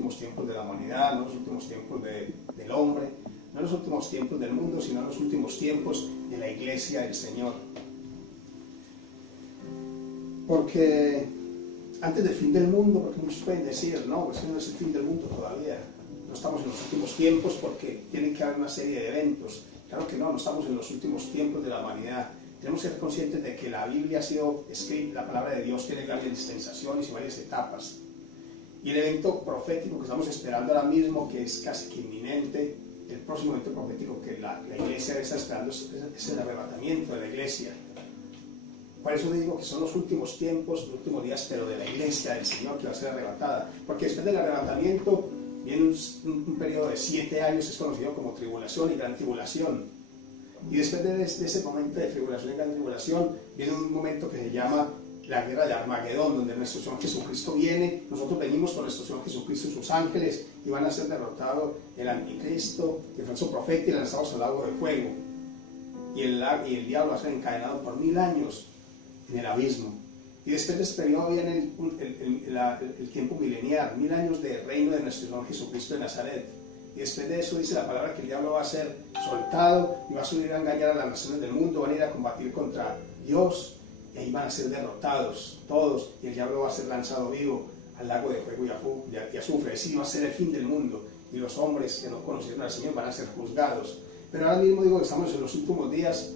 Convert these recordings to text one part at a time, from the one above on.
últimos tiempos de la humanidad, no los últimos tiempos del hombre, no los últimos tiempos del mundo, sino los últimos tiempos de la iglesia del Señor. Porque antes del fin del mundo, porque muchos pueden decir, no, pues no es el fin del mundo todavía, no estamos en los últimos tiempos porque tienen que haber una serie de eventos. Claro que no estamos en los últimos tiempos de la humanidad. Tenemos que ser conscientes de que la Biblia ha sido escrita, la palabra de Dios tiene varias dispensaciones y varias etapas. Y el evento profético que estamos esperando ahora mismo, que es casi que inminente, el próximo evento profético que la iglesia está esperando es el arrebatamiento de la iglesia. Por eso digo que son los últimos tiempos, los últimos días, pero de la iglesia del Señor que va a ser arrebatada. Porque después del arrebatamiento viene un periodo de 7 años, es conocido como tribulación y gran tribulación. Y después de ese momento de tribulación y gran tribulación, viene un momento que se llama la guerra de Armagedón, donde nuestro Señor Jesucristo viene, nosotros venimos con nuestro Señor Jesucristo y sus ángeles, y van a ser derrotados el anticristo, el falso profeta, y lanzados al lago de fuego. Y el diablo va a ser encadenado por 1000 años en el abismo. Y después de este periodo viene el tiempo milenial, 1000 años de reino de nuestro Señor Jesucristo de Nazaret. Y después de eso dice la palabra que el diablo va a ser soltado y va a subir a engañar a las naciones del mundo, van a ir a combatir contra Dios, y ahí van a ser derrotados todos, y el diablo va a ser lanzado vivo al lago de fuego y azufre. Así va a ser el fin del mundo, y los hombres que no conocieron al Señor van a ser juzgados. Pero ahora mismo digo que estamos en los últimos días,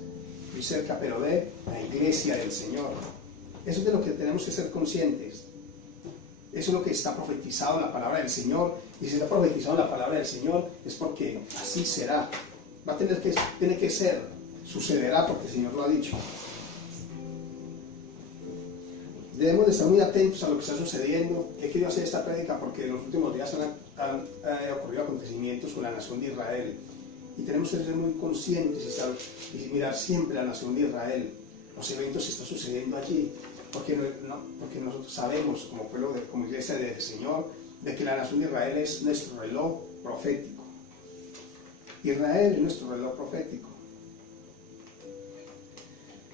muy cerca, pero de la iglesia del Señor. Eso es de lo que tenemos que ser conscientes. Eso es lo que está profetizado en la palabra del Señor, y si está profetizado en la palabra del Señor es porque así será. Tiene que ser, sucederá porque el Señor lo ha dicho. Debemos de estar muy atentos a lo que está sucediendo. He querido hacer esta prédica porque en los últimos días han ocurrido acontecimientos con la nación de Israel. Y tenemos que ser muy conscientes y mirar siempre a la nación de Israel, los eventos que están sucediendo allí. Porque nosotros sabemos, como pueblo, como iglesia del Señor, de que la nación de Israel es nuestro reloj profético. Israel es nuestro reloj profético.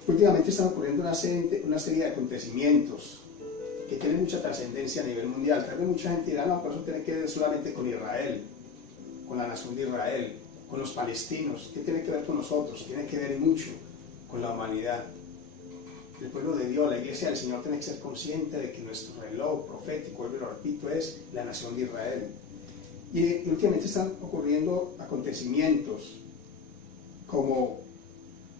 Últimamente están ocurriendo una serie de acontecimientos que tienen mucha trascendencia a nivel mundial. Tal vez mucha gente dirá, no, pero eso tiene que ver solamente con Israel, con la nación de Israel, con los palestinos. ¿Qué tiene que ver con nosotros? Tiene que ver mucho con la humanidad. El pueblo de Dios, la iglesia del Señor, tiene que ser consciente de que nuestro reloj profético, yo lo repito, es la nación de Israel. Y últimamente están ocurriendo acontecimientos como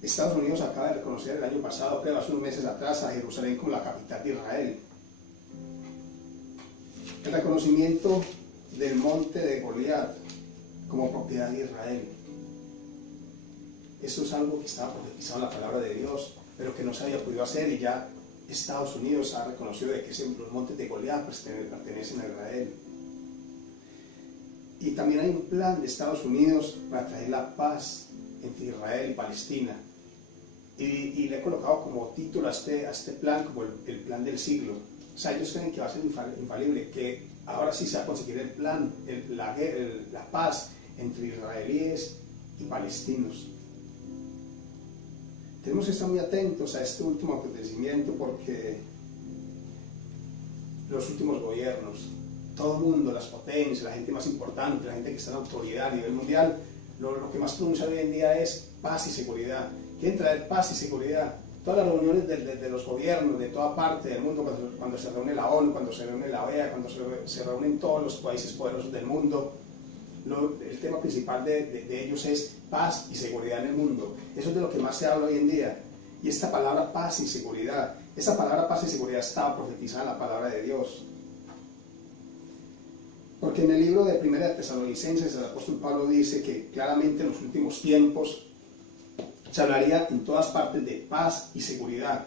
Estados Unidos acaba de reconocer el año pasado, creo, hace unos meses atrás, a Jerusalén como la capital de Israel. El reconocimiento del monte de Goliat como propiedad de Israel. Eso es algo que estaba profetizado en la palabra de Dios, pero que no se había podido hacer, y ya Estados Unidos ha reconocido de que los montes de Goliat pertenecen a Israel. Y también hay un plan de Estados Unidos para traer la paz entre Israel y Palestina. Y le he colocado como título a este plan como el plan del siglo. O sea, ellos creen que va a ser infalible, que ahora sí se va a conseguir el plan, la paz entre israelíes y palestinos. Tenemos que estar muy atentos a este último acontecimiento, porque los últimos gobiernos, todo el mundo, las potencias, la gente más importante, la gente que está en autoridad a nivel mundial, lo que más pronuncia hoy en día es paz y seguridad. Quieren traer paz y seguridad. Todas las reuniones de los gobiernos de toda parte del mundo, cuando se reúne la ONU, cuando se reúne la OEA, cuando se reúnen todos los países poderosos del mundo, el tema principal de ellos es paz y seguridad en el mundo. Eso es de lo que más se habla hoy en día. Y esta palabra paz y seguridad, esa palabra paz y seguridad estaba profetizada en la palabra de Dios. Porque en el libro de 1 de Tesalonicenses el apóstol Pablo dice que claramente en los últimos tiempos se hablaría en todas partes de paz y seguridad,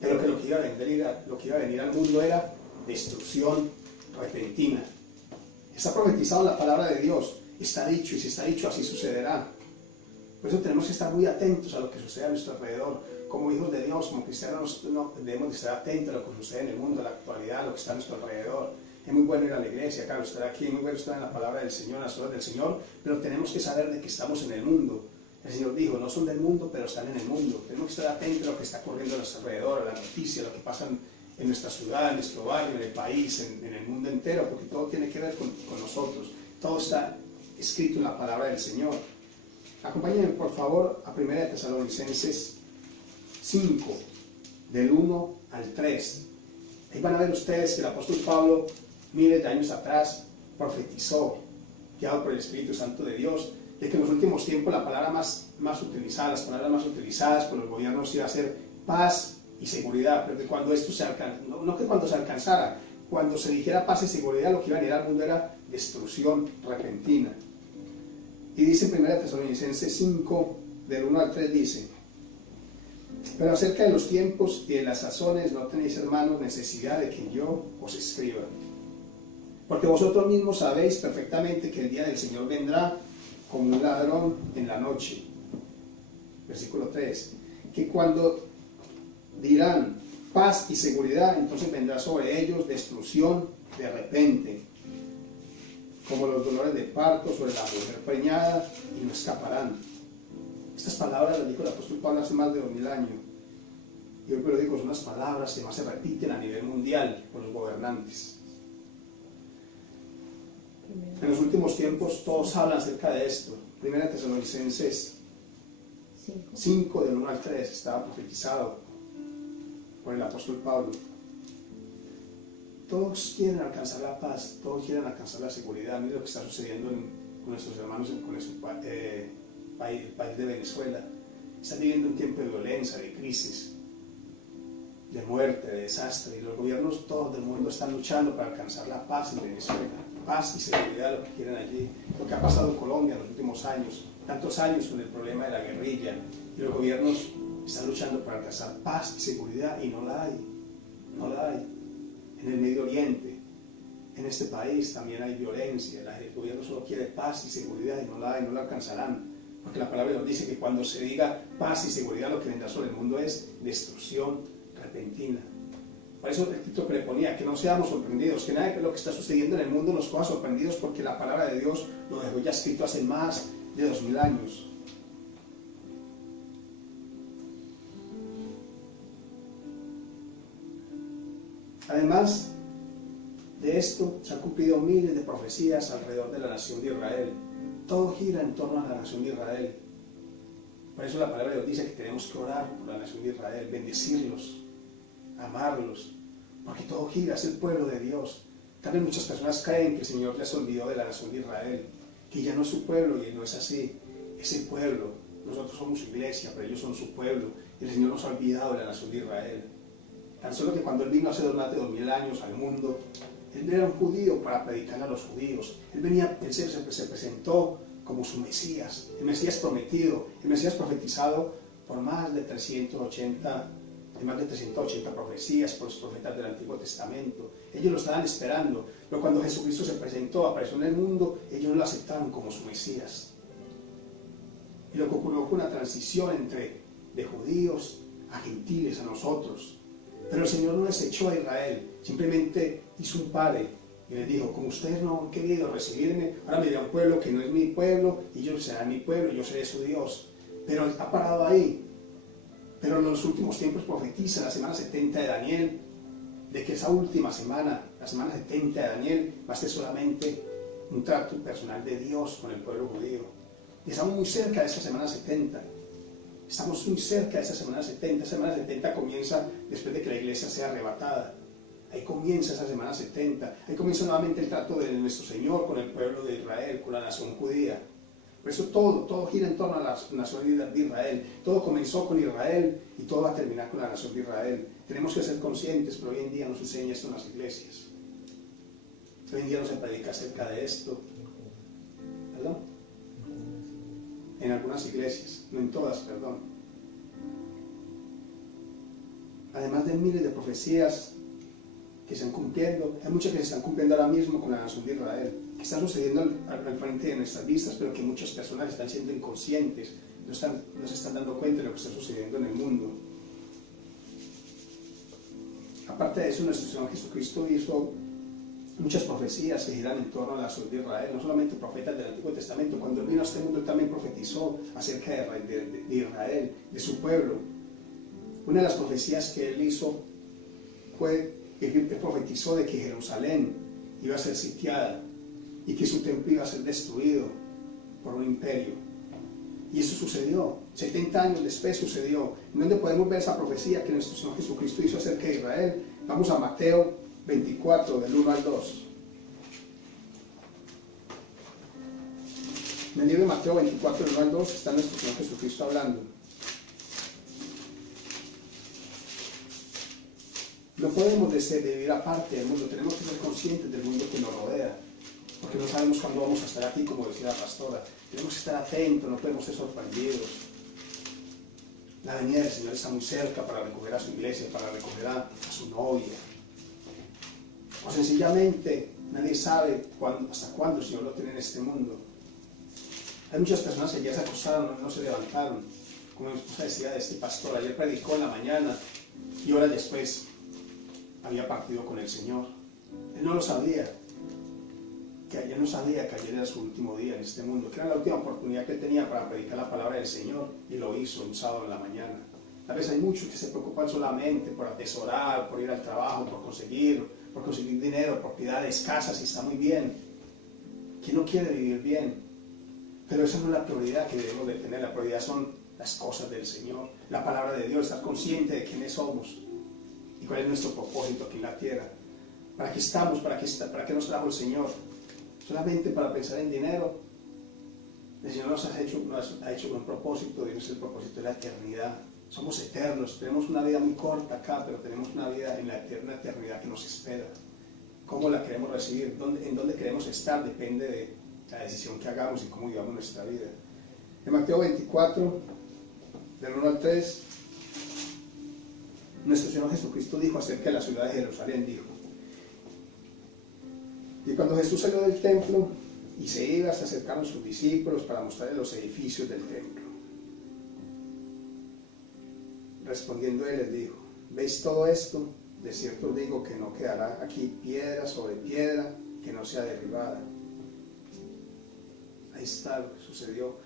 pero que lo que iba a venir al mundo era destrucción repentina. Está profetizado en la palabra de Dios, está dicho, y si está dicho así sucederá. Por eso tenemos que estar muy atentos a lo que sucede a nuestro alrededor. Como hijos de Dios, como cristianos, debemos de estar atentos a lo que sucede en el mundo, en la actualidad, a lo que está a nuestro alrededor. Es muy bueno ir a la iglesia, claro, estar aquí, es muy bueno estar en la palabra del Señor, en las cosas del Señor, pero tenemos que saber de que estamos en el mundo. El Señor dijo, no son del mundo, pero están en el mundo. Tenemos que estar atentos a lo que está ocurriendo a nuestro alrededor, a la noticia, a lo que pasa en nuestra ciudad, en nuestro barrio, en el país, en el mundo entero, porque todo tiene que ver con nosotros. Todo está escrito en la palabra del Señor. Acompáñenme por favor a 1 Tesalonicenses 5, del 1 al 3. Ahí van a ver ustedes que el apóstol Pablo, miles de años atrás, profetizó, guiado por el Espíritu Santo de Dios, de que en los últimos tiempos la palabra más utilizada, las palabras más utilizadas por los gobiernos iba a ser paz y seguridad, pero que cuando esto se alcanzara, no que cuando se alcanzara, cuando se dijera paz y seguridad, lo que iba a venir al mundo era destrucción repentina. Y dice en 1 Tesalonicenses 5, del 1 al 3, dice: pero acerca de los tiempos y de las sazones no tenéis, hermanos, necesidad de que yo os escriba, porque vosotros mismos sabéis perfectamente que el día del Señor vendrá como un ladrón en la noche. Versículo 3, que cuando dirán paz y seguridad, entonces vendrá sobre ellos destrucción de repente, como los dolores de parto sobre la mujer preñada, y no escaparán. Estas palabras las dijo el apóstol Pablo hace más de 2000 años. Y hoy lo digo, son unas palabras que más se repiten a nivel mundial por los gobernantes. En los últimos tiempos todos hablan acerca de esto. 1 Tesalonicenses 5, del 1 al 3, estaba profetizado por el apóstol Pablo. Todos quieren alcanzar la paz, todos quieren alcanzar la seguridad. Mira lo que está sucediendo con nuestros hermanos, con nuestro país, el país de Venezuela. Están viviendo un tiempo de violencia, de crisis, de muerte, de desastre, y los gobiernos todos del mundo están luchando para alcanzar la paz en Venezuela, paz y seguridad, lo que quieren allí. Lo que ha pasado en Colombia en los últimos años, tantos años con el problema de la guerrilla, y los gobiernos están luchando para alcanzar paz y seguridad, y no la hay, no la hay. En el Medio Oriente, en este país también hay violencia, el gobierno solo quiere paz y seguridad, y no la hay, no la alcanzarán, porque la palabra nos dice que cuando se diga paz y seguridad, lo que vendrá sobre el mundo es destrucción repentina. Por eso el título que le ponía, que no seamos sorprendidos, que nada de lo que está sucediendo en el mundo nos coja sorprendidos, porque la palabra de Dios lo dejó ya escrito hace más de 2000 años. Además de esto, se han cumplido miles de profecías alrededor de la nación de Israel. Todo gira en torno a la nación de Israel. Por eso la palabra de Dios dice que tenemos que orar por la nación de Israel, bendecirlos, amarlos, porque todo gira, es el pueblo de Dios. Tal vez muchas personas creen que el Señor ya se olvidó de la nación de Israel, que ya no es su pueblo, y no es así. Es el pueblo. Nosotros somos su iglesia, pero ellos son su pueblo. El Señor nos ha olvidado de la nación de Israel. Tan solo que cuando Él vino hace más de 2000 años al mundo, Él era un judío para predicar a los judíos. Él se presentó como su Mesías, el Mesías prometido, el Mesías profetizado por más de 380 profecías por los profetas del Antiguo Testamento. Ellos lo estaban esperando, pero cuando Jesucristo se presentó, apareció en el mundo, ellos no lo aceptaron como su Mesías. Y lo que ocurrió fue una transición de judíos a gentiles, a nosotros. Pero el Señor no les echó a Israel, simplemente hizo un padre y les dijo: como ustedes no han querido recibirme, ahora me dirá un pueblo que no es mi pueblo, y ellos serán mi pueblo, y yo seré su Dios. Pero ha parado ahí. Pero en los últimos tiempos profetiza, la semana 70 de Daniel, de que esa última semana, la semana 70 de Daniel, va a ser solamente un trato personal de Dios con el pueblo judío. Y estamos muy cerca de esa semana 70. Estamos muy cerca de esa semana 70. Esa semana 70 comienza después de que la iglesia sea arrebatada. Ahí comienza esa semana 70. Ahí comienza nuevamente el trato de nuestro Señor con el pueblo de Israel, con la nación judía. Por eso todo gira en torno a la nación de Israel. Todo comenzó con Israel y todo va a terminar con la nación de Israel. Tenemos que ser conscientes, pero hoy en día no se enseña esto en las iglesias. Hoy en día no se predica acerca de esto. ¿Perdón? En algunas iglesias, no en todas, perdón. Además de miles de profecías que se están cumpliendo, hay muchas que se están cumpliendo ahora mismo con la nación de Israel, que están sucediendo al frente de nuestras vistas, pero que muchas personas están siendo inconscientes, no se están dando cuenta de lo que está sucediendo en el mundo. Aparte de eso, nuestro Señor Jesucristo hizo muchas profecías que giran en torno a la nación de Israel, no solamente profetas del Antiguo Testamento. Cuando Él vino a este mundo, Él también profetizó acerca de Israel, de su pueblo. Una de las profecías que Él hizo él profetizó de que Jerusalén iba a ser sitiada y que su templo iba a ser destruido por un imperio. Y eso sucedió, 70 años después sucedió. ¿En dónde podemos ver esa profecía que nuestro Señor Jesucristo hizo acerca de Israel? Vamos a Mateo 24, del 1 al 2. En el libro de Mateo 24, del 1 al 2, está nuestro Señor Jesucristo hablando. No podemos vivir aparte del mundo, tenemos que ser conscientes del mundo que nos rodea, porque no sabemos cuándo vamos a estar aquí, como decía la pastora. Tenemos que estar atentos, no podemos ser sorprendidos. La venida del Señor está muy cerca para recoger a su iglesia, para recoger a su novia. O sencillamente nadie sabe hasta cuándo el Señor lo tiene en este mundo. Hay muchas personas que ya se acostaron, no se levantaron. Como mi esposa decía de este pastor, ayer predicó en la mañana y horas después había partido con el Señor. Él no lo sabía. Él no sabía que ayer era su último día en este mundo, que era la última oportunidad que él tenía para predicar la palabra del Señor, y lo hizo un sábado en la mañana. Tal vez hay muchos que se preocupan solamente por atesorar, por ir al trabajo, por conseguir dinero, propiedades, casas, y está muy bien. ¿Quién no quiere vivir bien? Pero esa no es la prioridad que debemos de tener. La prioridad son las cosas del Señor, la palabra de Dios, estar consciente de quiénes somos y cuál es nuestro propósito aquí en la tierra. ¿Para qué estamos? ¿Para qué nos trajo el Señor? Solamente para pensar en dinero. El Señor nos ha hecho un propósito, y es el propósito de la eternidad. Somos eternos, tenemos una vida muy corta acá, pero tenemos una vida en la eternidad que nos espera. ¿Cómo la queremos recibir? ¿En dónde queremos estar? Depende de la decisión que hagamos y cómo vivamos nuestra vida. En Mateo 24, del 1 al 3, nuestro Señor Jesucristo dijo acerca de la ciudad de Jerusalén, dijo: y cuando Jesús salió del templo y se iba, se acercaron sus discípulos para mostrarle los edificios del templo. Respondiendo él les dijo: ¿veis todo esto? De cierto os digo que no quedará aquí piedra sobre piedra que no sea derribada. Ahí está lo que sucedió.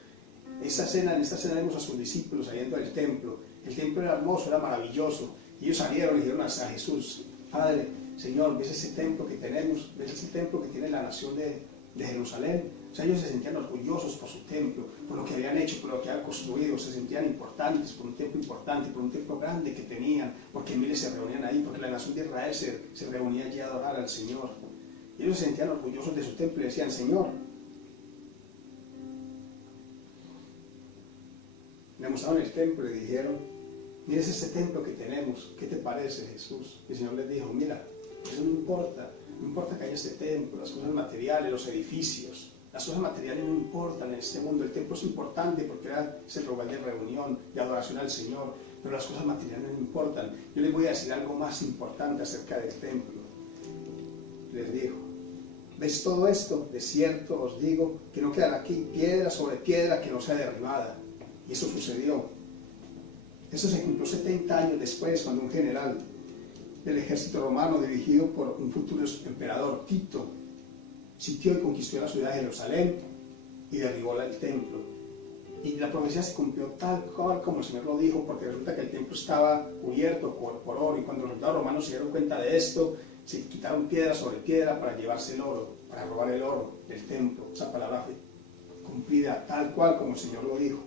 En esta cena vemos a sus discípulos saliendo del templo. El templo era hermoso, era maravilloso. Y ellos salieron y dijeron a Jesús: Padre, Señor, ¿ves ese templo que tenemos? ¿Ves ese templo que tiene la nación de Jerusalén? O sea, ellos se sentían orgullosos por su templo, por lo que habían hecho, por lo que habían construido. Se sentían importantes por un templo importante, por un templo grande que tenían, porque miles se reunían ahí, porque la nación de Israel se reunía allí a adorar al Señor. Y ellos se sentían orgullosos de su templo y decían: Señor, le mostraron el templo y le dijeron: mires este templo que tenemos, ¿qué te parece, Jesús? Y el Señor les dijo: mira, eso no importa que haya este templo, las cosas materiales, los edificios, las cosas materiales no importan en este mundo. El templo es importante porque es el lugar de reunión, de adoración al Señor, pero las cosas materiales no importan. Yo les voy a decir algo más importante acerca del templo. Les dijo: ¿ves todo esto? De cierto os digo que no quedará aquí piedra sobre piedra que no sea derribada. Y eso sucedió. Eso se cumplió 70 años después, cuando un general del ejército romano, dirigido por un futuro emperador, Tito, sitió y conquistó la ciudad de Jerusalén y derribó el templo. Y la profecía se cumplió tal cual como el Señor lo dijo, porque resulta que el templo estaba cubierto por oro, y cuando los soldados romanos se dieron cuenta de esto, se quitaron piedra sobre piedra para llevarse el oro, para robar el oro del templo. Esa palabra fue cumplida tal cual como el Señor lo dijo.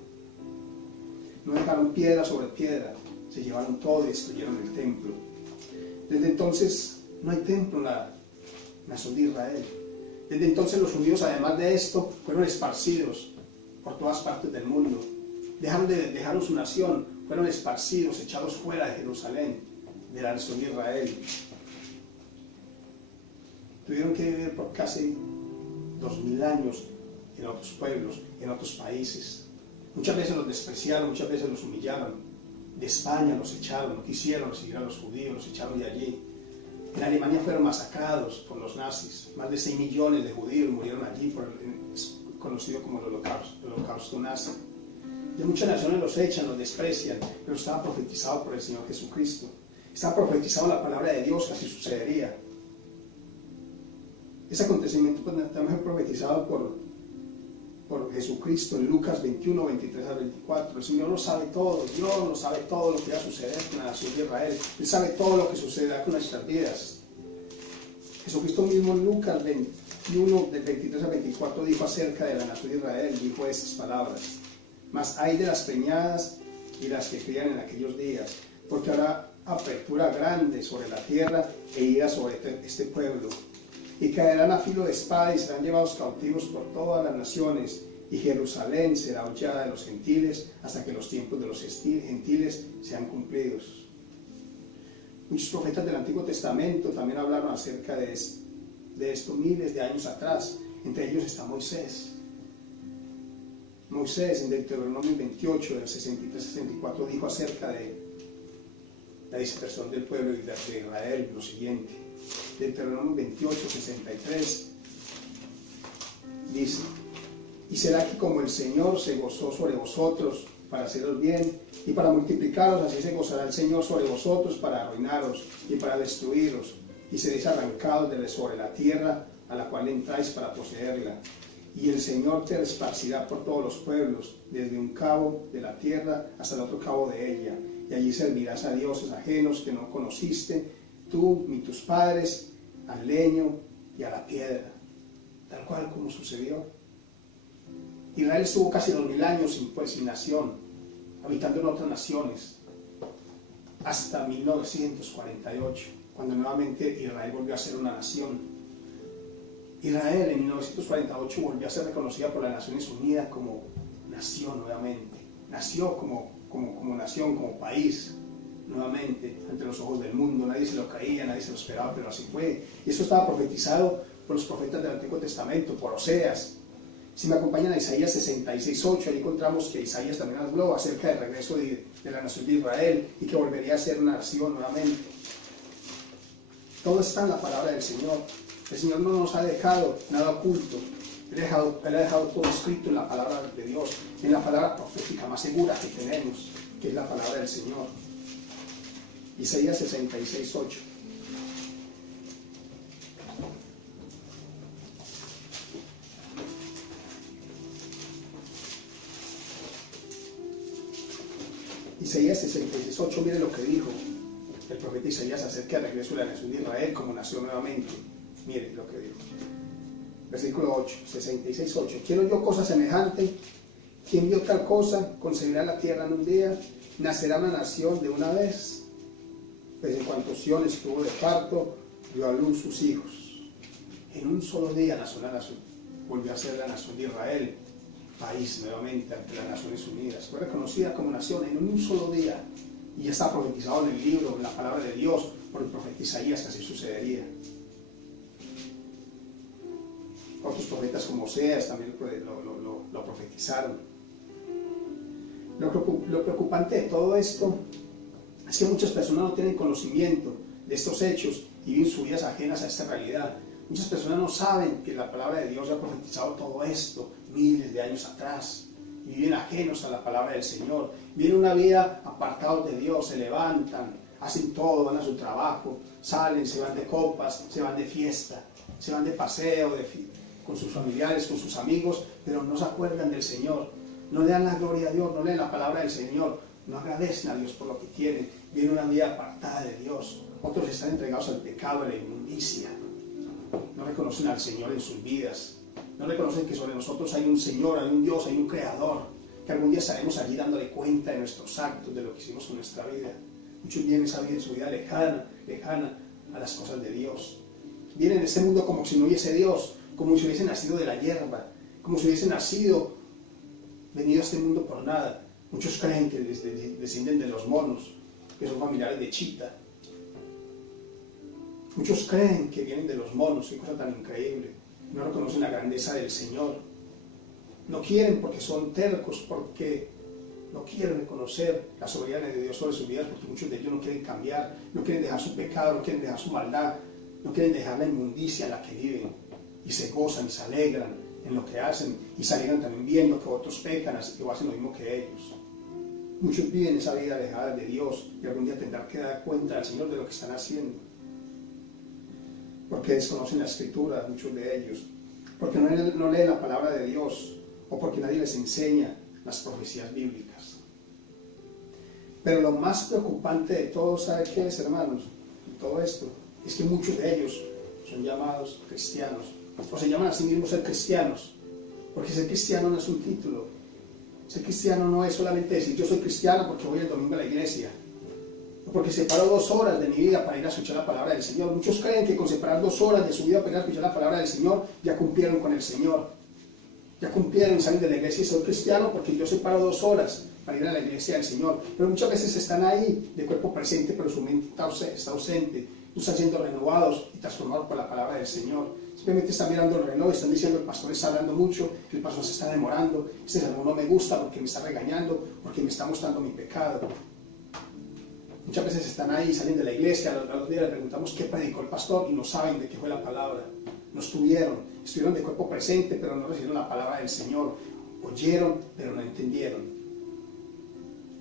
No dejaron piedra sobre piedra, se llevaron todo y destruyeron el templo. Desde entonces no hay templo en la nación de Israel. Desde entonces los judíos, además de esto, fueron esparcidos por todas partes del mundo. Dejaron su nación, fueron esparcidos, echados fuera de Jerusalén, de la nación de Israel. Tuvieron que vivir por casi 2000 años en otros pueblos, en otros países. Muchas veces los despreciaron, muchas veces los humillaron. De España los echaron, no quisieron recibir a los judíos, los echaron de allí. En Alemania fueron masacrados por los nazis. Más de 6 millones de judíos murieron allí, es conocido como el holocausto nazi. De muchas naciones los echan, los desprecian, pero estaba profetizado por el Señor Jesucristo. Estaba profetizado en la palabra de Dios que así sucedería. Ese acontecimiento también fue profetizado por por Jesucristo en Lucas 21, 23 al 24. El Señor lo sabe todo, Dios lo sabe todo lo que va a suceder con la nación de Israel. Él sabe todo lo que sucederá con nuestras vidas. Jesucristo mismo en Lucas 21, del 23 al 24 dijo acerca de la nación de Israel, dijo estas palabras: mas hay de las preñadas y las que crían en aquellos días, porque habrá apertura grande sobre la tierra e ira sobre este pueblo, y caerán a filo de espada y serán llevados cautivos por todas las naciones, y Jerusalén será hollada de los gentiles hasta que los tiempos de los gentiles sean cumplidos. Muchos profetas del Antiguo Testamento también hablaron acerca de esto miles de años atrás. Entre ellos está Moisés. Moisés en Deuteronomio 28, del 63-64, dijo acerca de la dispersión del pueblo de Israel lo siguiente. Deuteronomio 28, 63 dice: y será que como el Señor se gozó sobre vosotros para haceros bien y para multiplicaros, así se gozará el Señor sobre vosotros para arruinaros y para destruiros, y seréis arrancados de sobre la tierra a la cual entráis para poseerla. Y el Señor te esparcirá por todos los pueblos, desde un cabo de la tierra hasta el otro cabo de ella, y allí servirás a dioses ajenos que no conociste, tú ni tus padres, al leño y a la piedra, tal cual como sucedió. Israel estuvo casi 2000 años sin nación, habitando en otras naciones, hasta 1948, cuando nuevamente Israel volvió a ser una nación. Israel en 1948 volvió a ser reconocida por las Naciones Unidas como nación nuevamente. Nació como nación, como país, nuevamente ante los ojos del mundo. Nadie se lo creía, nadie se lo esperaba, pero así fue. Y eso estaba profetizado por los profetas del Antiguo Testamento, por Oseas. Si me acompañan a Isaías 66:8, ahí encontramos que Isaías también habló acerca del regreso de la nación de Israel y que volvería a ser una nación nuevamente. Todo está en la palabra del Señor. El Señor no nos ha dejado nada oculto. Él ha dejado todo escrito en la palabra de Dios, en la palabra profética más segura que tenemos, que es la palabra del Señor. Isaías 66:8. Isaías 66:8, mire lo que dijo el profeta Isaías acerca del regreso de la nación de Israel como nación nuevamente. Mire lo que dijo. Versículo 8, 66:8. ¿Quién oyó cosa semejante? ¿Quién vio tal cosa? ¿Concebirá la tierra en un día? ¿Nacerá una nación de una vez? Pues en cuanto Sión estuvo de parto, dio a luz sus hijos. En un solo día nació la nación. Volvió a ser la nación de Israel, país nuevamente ante las Naciones Unidas. Fue reconocida como nación en un solo día. Y ya está profetizado en el libro, en la palabra de Dios, por el profeta Isaías, que así sucedería. Otros profetas como Oseas también lo profetizaron. Lo preocupante de todo esto es que muchas personas no tienen conocimiento de estos hechos y viven sus vidas ajenas a esta realidad. Muchas personas no saben que la palabra de Dios ha profetizado todo esto miles de años atrás y viven ajenos a la palabra del Señor. Viven una vida apartados de Dios, se levantan, hacen todo, van a su trabajo, salen, se van de copas, se van de fiesta, se van de paseo, con sus familiares, con sus amigos, pero no se acuerdan del Señor, no le dan la gloria a Dios, no leen la palabra del Señor, no agradecen a Dios por lo que tienen, viven una vida apartada de Dios. Otros están entregados al pecado, a la inmundicia, no reconocen al Señor en sus vidas, no reconocen que sobre nosotros hay un Señor, hay un Dios, hay un Creador, que algún día estaremos allí dándole cuenta de nuestros actos, de lo que hicimos con nuestra vida. Muchos vienen esa vida, su vida lejana a las cosas de Dios. Vienen en este mundo como si no hubiese Dios, como si hubiesen nacido de la hierba, como si hubiesen venido a este mundo por nada. Muchos creen que descienden de los monos, que son familiares de Chita. Muchos creen que vienen de los monos, qué cosa tan increíble. No reconocen la grandeza del Señor. No quieren porque son tercos, porque no quieren reconocer la soberanía de Dios sobre sus vidas, porque muchos de ellos no quieren cambiar, no quieren dejar su pecado, no quieren dejar su maldad, no quieren dejar la inmundicia en la que viven. Y se gozan y se alegran en lo que hacen y se alegran también viendo que otros pecan, así que hacen lo mismo que ellos. Muchos viven esa vida alejada de Dios y algún día tendrán que dar cuenta al Señor de lo que están haciendo. Porque desconocen la Escritura, muchos de ellos. Porque no leen la palabra de Dios. o porque nadie les enseña las profecías bíblicas. Pero lo más preocupante de todo, ¿sabe qué es, hermanos? Todo esto es que muchos de ellos son llamados cristianos, o se llaman a sí mismos ser cristianos, porque ser cristiano no es un título. Ser cristiano no es solamente decir yo soy cristiano porque voy el domingo a la iglesia, o porque separo 2 horas de mi vida para ir a escuchar la palabra del Señor. Muchos creen que con separar 2 horas de su vida para ir a escuchar la palabra del Señor ya cumplieron con el Señor, ya cumplieron, salen de la iglesia y soy cristiano porque yo separo 2 horas para ir a la iglesia del Señor. Pero muchas veces están ahí de cuerpo presente, pero su mente está ausente, no están siendo renovados y transformados por la palabra del Señor. Simplemente están mirando el reloj, están diciendo el pastor está hablando mucho, el pastor se está demorando, este sermón no me gusta porque me está regañando, porque me está mostrando mi pecado. Muchas veces están ahí, salen de la iglesia, a los días les preguntamos qué predicó el pastor y no saben de qué fue la palabra. No estuvieron de cuerpo presente, pero no recibieron la palabra del Señor. Oyeron, pero no entendieron.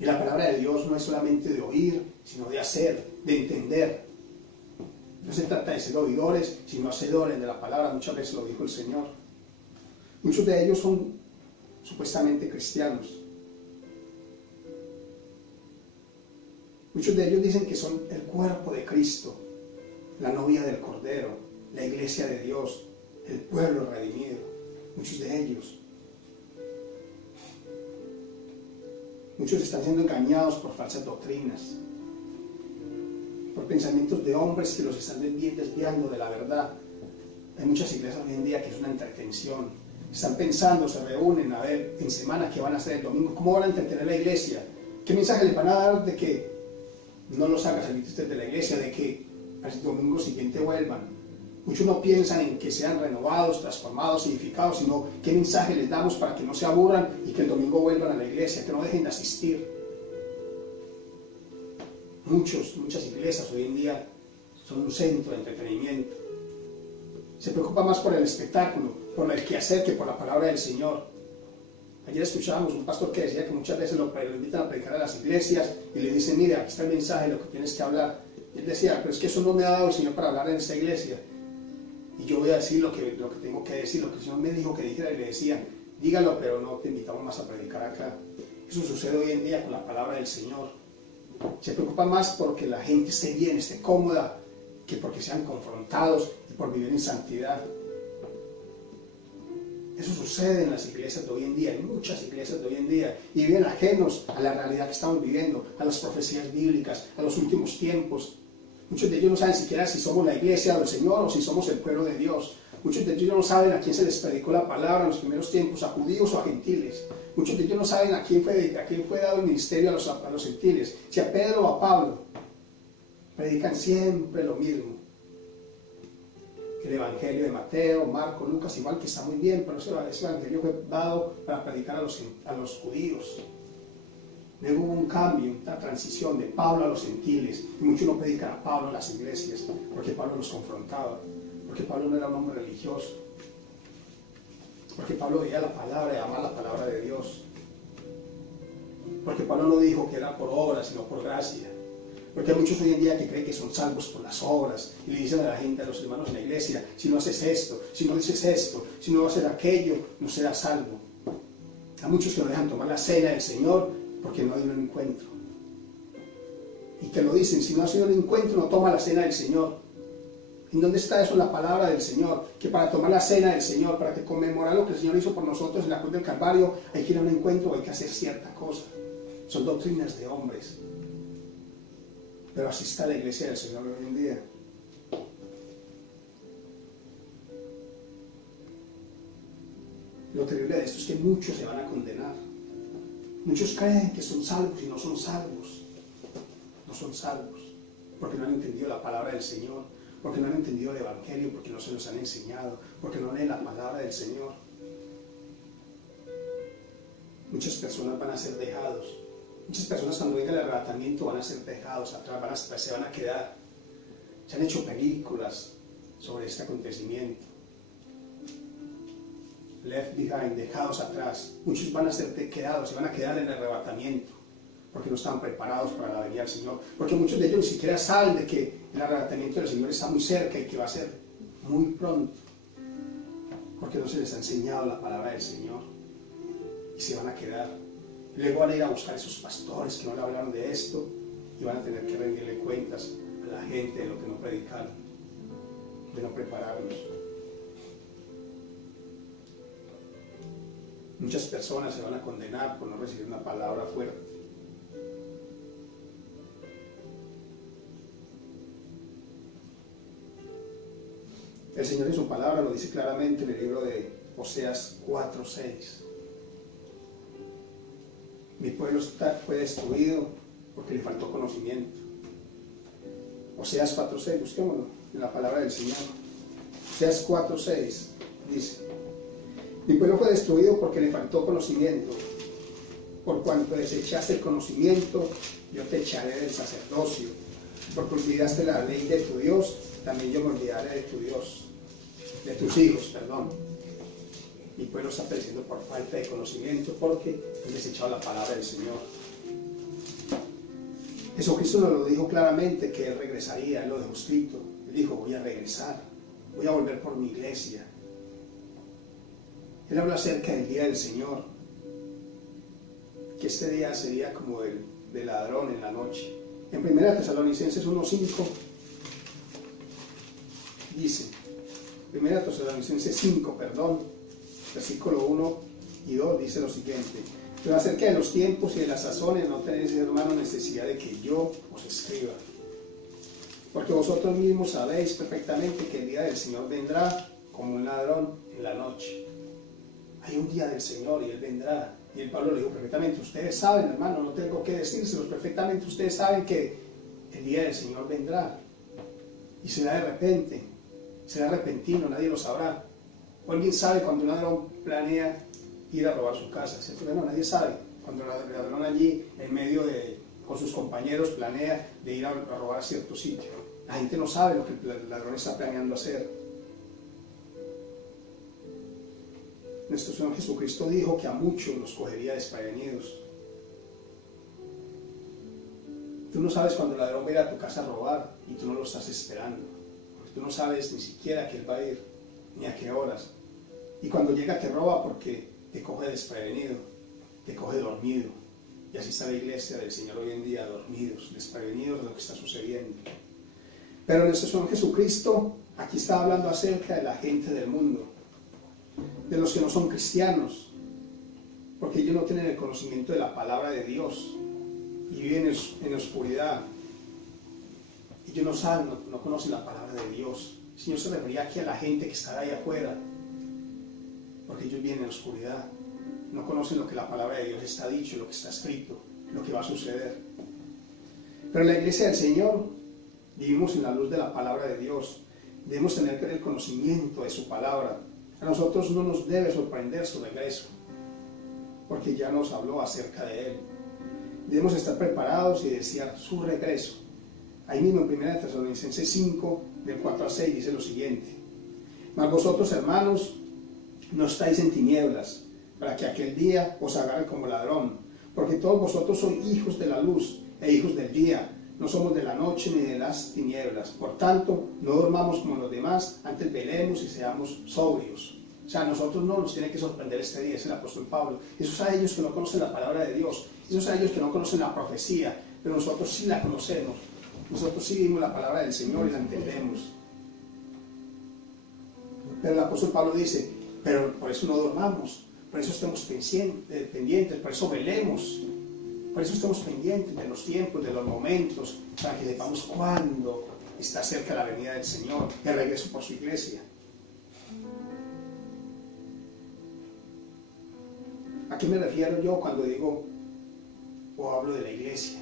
Y la palabra de Dios no es solamente de oír, sino de hacer, de entender. No se trata de ser oidores, sino hacedores de la palabra. Muchas veces lo dijo el Señor. Muchos de ellos son supuestamente cristianos. Muchos de ellos dicen que son el cuerpo de Cristo, la novia del Cordero, la iglesia de Dios, el pueblo redimido. Muchos de ellos. Muchos están siendo engañados por falsas doctrinas, por pensamientos de hombres que los están desviando de la verdad. Hay muchas iglesias hoy en día que es una entretención. Están pensando, se reúnen a ver en semana qué van a hacer el domingo, cómo van a entretener la iglesia, qué mensaje les van a dar de que no los hagas salir de la iglesia, de que al domingo siguiente vuelvan. Muchos no piensan en que sean renovados, transformados, edificados, sino qué mensaje les damos para que no se aburran y que el domingo vuelvan a la iglesia, que no dejen de asistir. Muchas iglesias hoy en día son un centro de entretenimiento. Se preocupa más por el espectáculo, por el quehacer, que por la palabra del Señor. Ayer escuchábamos un pastor que decía que muchas veces lo invitan a predicar a las iglesias y le dicen, mira, aquí está el mensaje, lo que tienes que hablar. Y él decía, pero es que eso no me ha dado el Señor para hablar en esta iglesia. Y yo voy a decir lo que tengo que decir, lo que el Señor me dijo que dijera, y le decían, dígalo, pero no te invitamos más a predicar acá. Eso sucede hoy en día con la palabra del Señor. Se preocupa más porque la gente esté bien, esté cómoda, que porque sean confrontados y por vivir en santidad. Eso sucede en las iglesias de hoy en día, en muchas iglesias de hoy en día, y viven ajenos a la realidad que estamos viviendo, a las profecías bíblicas, a los últimos tiempos. Muchos de ellos no saben siquiera si somos la iglesia del Señor o si somos el pueblo de Dios. Muchos de ellos no saben a quién se les predicó la palabra en los primeros tiempos, a judíos o a gentiles. Muchos de ellos no saben a quién fue dado el ministerio a los gentiles, si a Pedro o a Pablo. Predican siempre lo mismo. El evangelio de Mateo, Marco, Lucas, igual, que está muy bien, pero ese evangelio fue dado para predicar a los judíos. Luego hubo un cambio, una transición de Pablo a los gentiles, y muchos no predican a Pablo en las iglesias, porque Pablo los confrontaba, porque Pablo no era un hombre religioso, porque Pablo veía la palabra y amaba la palabra de Dios, porque Pablo no dijo que era por obra, sino por gracia. Porque hay muchos hoy en día que creen que son salvos por las obras y le dicen a la gente, a los hermanos en la iglesia, si no haces esto, si no dices esto, si no haces aquello, no serás salvo. Hay muchos que no dejan tomar la cena del Señor porque no hay un encuentro. Y te lo dicen, si no ha sido un encuentro, no toma la cena del Señor. ¿En dónde está eso en la palabra del Señor? Que para tomar la cena del Señor, para que conmemorar lo que el Señor hizo por nosotros en la cruz del Calvario, hay que ir a un encuentro, hay que hacer cierta cosa. Son doctrinas de hombres. Pero así está la iglesia del Señor hoy en día. Lo terrible de esto es que muchos se van a condenar. Muchos creen que son salvos y no son salvos. No son salvos. Porque no han entendido la palabra del Señor. Porque no han entendido el evangelio. Porque no se los han enseñado. Porque no leen la palabra del Señor. Muchas personas van a ser dejados. Muchas personas cuando venga el arrebatamiento van a ser dejados atrás, se van a quedar. Se han hecho películas sobre este acontecimiento. Left behind, dejados atrás. Muchos van a ser quedados, se van a quedar en el arrebatamiento, porque no están preparados para la venida del Señor. Porque muchos de ellos ni siquiera saben de que el arrebatamiento del Señor está muy cerca y que va a ser muy pronto. Porque no se les ha enseñado la palabra del Señor. se van a quedar. Luego van a ir a buscar a esos pastores que no le hablaron de esto y van a tener que rendirle cuentas a la gente de lo que no predicaron, de no prepararlos. Muchas personas se van a condenar por no recibir una palabra fuerte. El Señor en su palabra lo dice claramente en el libro de Oseas 4:6. Mi pueblo fue destruido porque le faltó conocimiento. Oseas 4:6, busquémoslo en la palabra del Señor. Oseas 4:6 dice: mi pueblo fue destruido porque le faltó conocimiento. Por cuanto desechaste el conocimiento, yo te echaré del sacerdocio. Porque olvidaste la ley de tu Dios, también yo me olvidaré de tu Dios, de tus hijos, perdón. Mi pueblo está pereciendo por falta de conocimiento porque han desechado la palabra del Señor. Jesucristo nos lo dijo claramente que Él regresaría, Él lo dejó escrito. Él dijo: voy a regresar, voy a volver por mi iglesia. Él habla acerca del día del Señor, que este día sería como el de ladrón en la noche. En 1 Tesalonicenses 1:5 dice, 1 Tesalonicenses 5, versículo 1 y 2 dice lo siguiente: pero acerca de los tiempos y de las sazones no tenéis, hermano, necesidad de que yo os escriba, porque vosotros mismos sabéis perfectamente que el día del Señor vendrá como un ladrón en la noche. Hay un día del Señor y Él vendrá. Y el Pablo le dijo perfectamente: ustedes saben, hermano, no tengo que decírselos, perfectamente ustedes saben que el día del Señor vendrá. Y será de repente, será repentino, nadie lo sabrá. O alguien sabe cuando un ladrón planea ir a robar su casa, ¿cierto? No, nadie sabe. Cuando el ladrón allí, en medio con sus compañeros, planea de ir a robar a cierto sitio. La gente no sabe lo que el ladrón está planeando hacer. Nuestro Señor Jesucristo dijo que a muchos los cogería desprevenidos. Tú no sabes cuando el ladrón va a ir a tu casa a robar y tú no lo estás esperando, porque tú no sabes ni siquiera a qué él va a ir, ni a qué horas. Y cuando llega te roba porque te coge desprevenido, te coge dormido. Y así está la iglesia del Señor hoy en día, dormidos, desprevenidos de lo que está sucediendo. Pero nuestro Señor Jesucristo aquí está hablando acerca de la gente del mundo, de los que no son cristianos, porque ellos no tienen el conocimiento de la palabra de Dios y viven en la oscuridad. Ellos no saben, no conocen la palabra de Dios. El Señor se refería aquí a la gente que está ahí afuera, porque ellos viven en la oscuridad, no conocen lo que la palabra de Dios está dicho, lo que está escrito, lo que va a suceder. Pero en la iglesia del Señor vivimos en la luz de la palabra de Dios. Debemos tener el conocimiento de su palabra. A nosotros no nos debe sorprender su regreso, porque ya nos habló acerca de él. Debemos estar preparados y desear su regreso. Ahí mismo en 1 Tesalonicenses 5, del 4 al 6, dice lo siguiente: mas vosotros, hermanos, no estáis en tinieblas, para que aquel día os agarre como ladrón, porque todos vosotros sois hijos de la luz e hijos del día. No somos de la noche ni de las tinieblas. Por tanto, no dormamos como los demás, antes velemos y seamos sobrios. O sea, a nosotros no nos tiene que sorprender este día, es el apóstol Pablo. Esos a ellos que no conocen la palabra de Dios, esos a ellos que no conocen la profecía, pero nosotros sí la conocemos. Nosotros sí vimos la palabra del Señor y la entendemos. Pero el apóstol Pablo dice: pero por eso no dormamos, por eso estemos pendientes, por eso velemos. Por eso estamos pendientes de los tiempos, de los momentos, para que sepamos cuándo está cerca la venida del Señor, el regreso por su iglesia. ¿A qué me refiero yo cuando digo o hablo de la iglesia?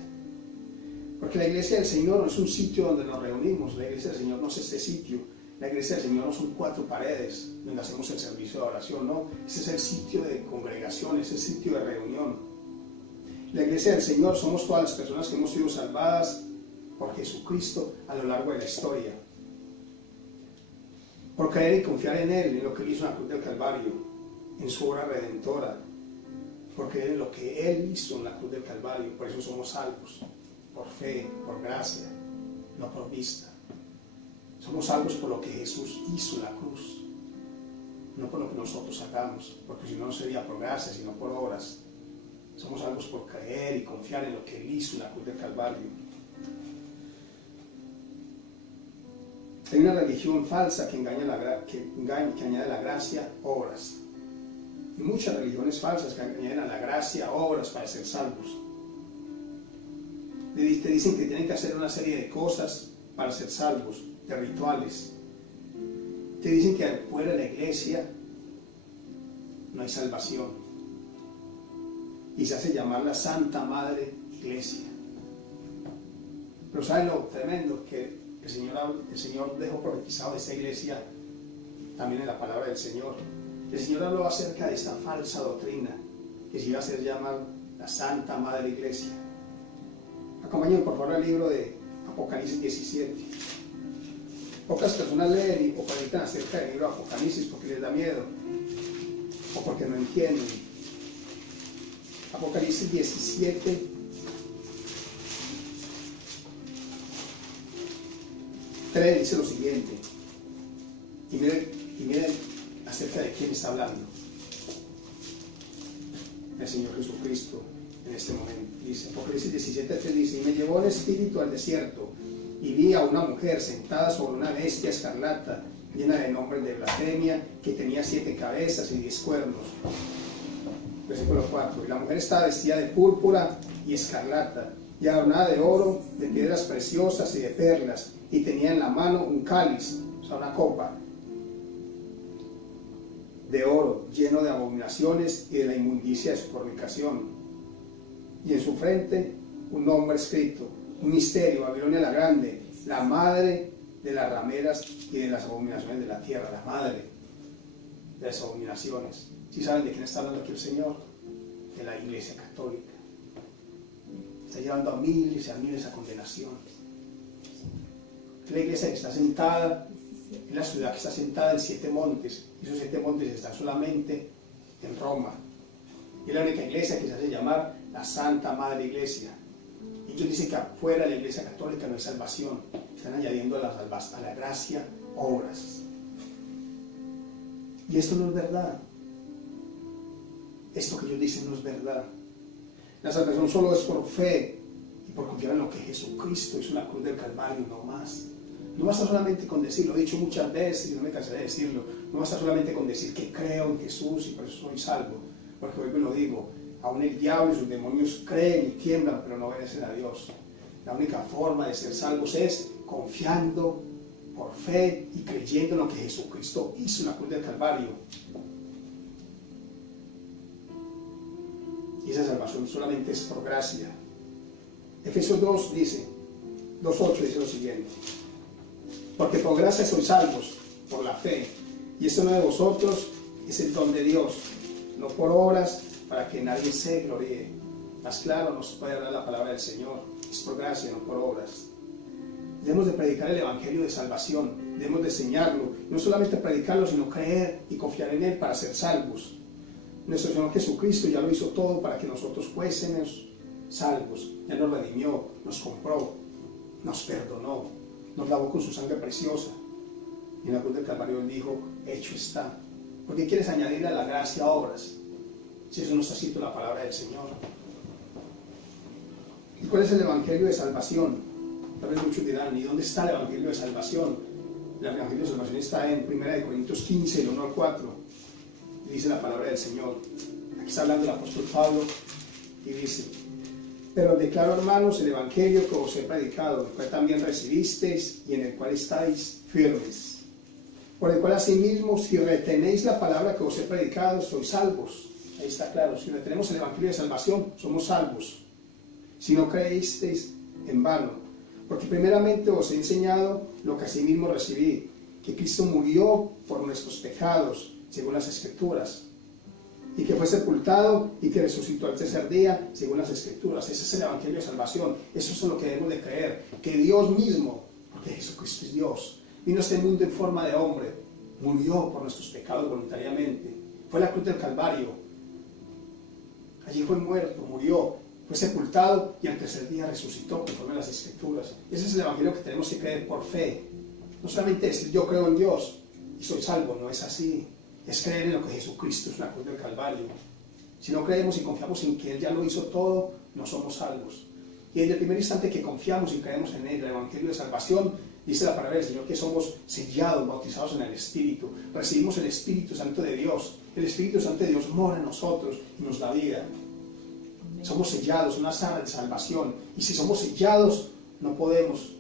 Porque la iglesia del Señor no es un sitio donde nos reunimos, la iglesia del Señor no es este sitio, la iglesia del Señor no son 4 paredes donde hacemos el servicio de oración, no, ese es el sitio de congregación, ese es el sitio de reunión. La iglesia del Señor somos todas las personas que hemos sido salvadas por Jesucristo a lo largo de la historia. Por creer y confiar en Él, en lo que Él hizo en la cruz del Calvario, en su obra redentora. Por creer en lo que Él hizo en la cruz del Calvario. Por eso somos salvos. Por fe, por gracia, no por vista. Somos salvos por lo que Jesús hizo en la cruz. no por lo que nosotros hagamos, porque si no, no sería por gracia, sino por obras. Somos salvos por creer y confiar en lo que Él hizo en la cruz del Calvario. Hay una religión falsa que añade a la gracia obras. Y muchas religiones falsas que añaden a la gracia obras para ser salvos. Te dicen que tienen que hacer una serie de cosas para ser salvos, de rituales. Te dicen que fuera de la iglesia no hay salvación. Y se hace llamar la Santa Madre Iglesia. Pero ¿saben lo tremendo? Que el Señor dejó profetizado de esta iglesia también en la palabra del Señor. El Señor habló acerca de esta falsa doctrina que se iba a hacer llamar la Santa Madre Iglesia. Acompáñenme por favor al libro de Apocalipsis 17. Pocas personas leen o predican acerca del libro de Apocalipsis porque les da miedo o porque no entienden. Apocalipsis 17, dice lo siguiente, y miren acerca de quién está hablando. El Señor Jesucristo en este momento. Dice, Apocalipsis 17:3 dice, y me llevó el Espíritu al desierto, y vi a una mujer sentada sobre una bestia escarlata, llena de nombres de blasfemia, que tenía 7 cabezas y 10 cuernos. Versículo 4, y la mujer estaba vestida de púrpura y escarlata, y adornada de oro, de piedras preciosas y de perlas, y tenía en la mano un cáliz, o sea, una copa de oro, lleno de abominaciones y de la inmundicia de su fornicación. Y en su frente un nombre escrito, un misterio, Babilonia la Grande, la madre de las rameras y de las abominaciones de la tierra, la madre de las abominaciones. ¿Sí saben de quién está hablando aquí el Señor? De la Iglesia Católica. Está llevando a miles y a miles a condenación. Es la iglesia que está sentada, es la ciudad que está sentada en 7 montes, y esos 7 montes están solamente en Roma. Y es la única iglesia que se hace llamar la Santa Madre Iglesia. Y ellos dicen que afuera de la Iglesia Católica no hay salvación. Están añadiendo a la gracia obras. Y esto no es verdad. Esto que ellos dicen no es verdad. La salvación solo es por fe y por confiar en lo que Jesucristo hizo en la cruz del Calvario, no más. No basta solamente con decirlo, lo he dicho muchas veces y no me cansaré de decirlo. No basta solamente con decir que creo en Jesús y por eso soy salvo. Porque hoy me lo digo, aún el diablo y sus demonios creen y tiemblan, pero no obedecen a Dios. La única forma de ser salvos es confiando por fe y creyendo en lo que Jesucristo hizo en la cruz del Calvario. Y esa salvación solamente es por gracia. Efesios 2 dice, 2:8 dice lo siguiente, porque por gracia sois salvos, por la fe, y esto no de vosotros, es el don de Dios, no por obras, para que nadie se gloríe. Más claro nos puede hablar la palabra del Señor, es por gracia, no por obras. Debemos de predicar el Evangelio de salvación, debemos de enseñarlo, no solamente predicarlo, sino creer y confiar en Él para ser salvos. Nuestro Señor Jesucristo ya lo hizo todo para que nosotros fuésemos salvos. Él nos redimió, nos compró, nos perdonó, nos lavó con su sangre preciosa. Y en la cruz del Calvario Él dijo, hecho está. ¿Por qué quieres añadir a la gracia obras? Si eso no está escrito en la palabra del Señor. ¿Y cuál es el Evangelio de salvación? Tal vez muchos dirán, ¿y dónde está el Evangelio de salvación? El Evangelio de salvación está en 1 Corintios 15, el 1 al 4. Dice la palabra del Señor. Aquí está hablando el apóstol Pablo y dice, pero declaro, hermanos, el Evangelio que os he predicado, el cual también recibisteis y en el cual estáis firmes. Por el cual asimismo, si retenéis la palabra que os he predicado, sois salvos. Ahí está claro, si retenemos el Evangelio de salvación, somos salvos. Si no creísteis, en vano. Porque primeramente os he enseñado lo que asimismo recibí, que Cristo murió por nuestros pecados, según las Escrituras, y que fue sepultado y que resucitó al 3er día, según las Escrituras. Ese es el Evangelio de salvación. Eso es lo que debemos de creer, que Dios mismo, porque Jesucristo es Dios, vino a este mundo en forma de hombre, murió por nuestros pecados voluntariamente, fue a la cruz del Calvario, allí fue muerto, murió, fue sepultado y al 3er día resucitó conforme a las Escrituras. Ese es el Evangelio que tenemos que creer por fe. No solamente decir yo creo en Dios y soy salvo, no es así. es creer en lo que Jesucristo es en la cruz del Calvario. Si no creemos y confiamos en que Él ya lo hizo todo, no somos salvos. Y desde el primer instante que confiamos y creemos en Él, el Evangelio de Salvación, dice la palabra del Señor que somos sellados, bautizados en el Espíritu. Recibimos el Espíritu Santo de Dios. El Espíritu Santo de Dios mora en nosotros y nos da vida. Somos sellados, una sala de salvación. Y si somos sellados, no podemos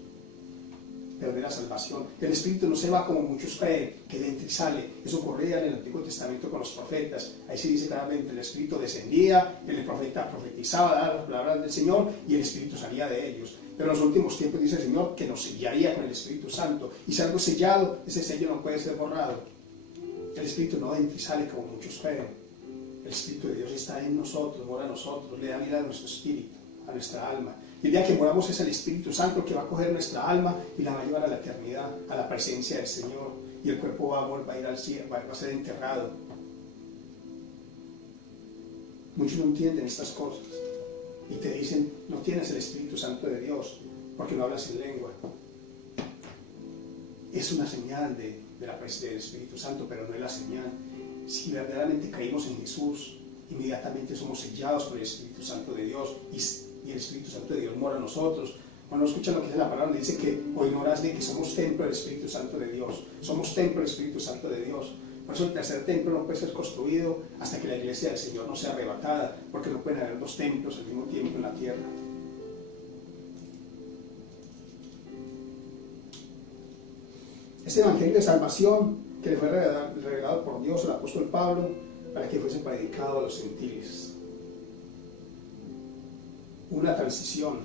perder la salvación. El Espíritu no se va como muchos creen, que entra y sale. Eso ocurría en el Antiguo Testamento con los profetas. Ahí se dice claramente, el Espíritu descendía, el profeta profetizaba, daba las palabras del Señor y el Espíritu salía de ellos. Pero en los últimos tiempos dice el Señor que nos sellaría con el Espíritu Santo. Y si algo es sellado, ese sello no puede ser borrado. El Espíritu no entra y sale como muchos creen. El Espíritu de Dios está en nosotros, mora en nosotros, le da vida a nuestro espíritu, a nuestra alma. Y el día que moramos es el Espíritu Santo que va a coger nuestra alma y la va a llevar a la eternidad, a la presencia del Señor. Y el cuerpo va a ir al cielo, va a ser enterrado. Muchos no entienden estas cosas y te dicen, no tienes el Espíritu Santo de Dios porque no hablas en lengua. Es una señal de la presencia del Espíritu Santo, pero no es la señal. Si verdaderamente creímos en Jesús, inmediatamente somos sellados por el Espíritu Santo de Dios y el Espíritu Santo de Dios mora en nosotros. Cuando escuchan lo que dice la palabra, dice que o ignoras de que somos templo del Espíritu Santo de Dios. Somos templo del Espíritu Santo de Dios. Por eso el tercer templo no puede ser construido hasta que la iglesia del Señor no sea arrebatada, porque no pueden haber dos templos al mismo tiempo en la tierra. Este Evangelio de Salvación que le fue revelado por Dios al apóstol Pablo para que fuese predicado a los gentiles. Una transición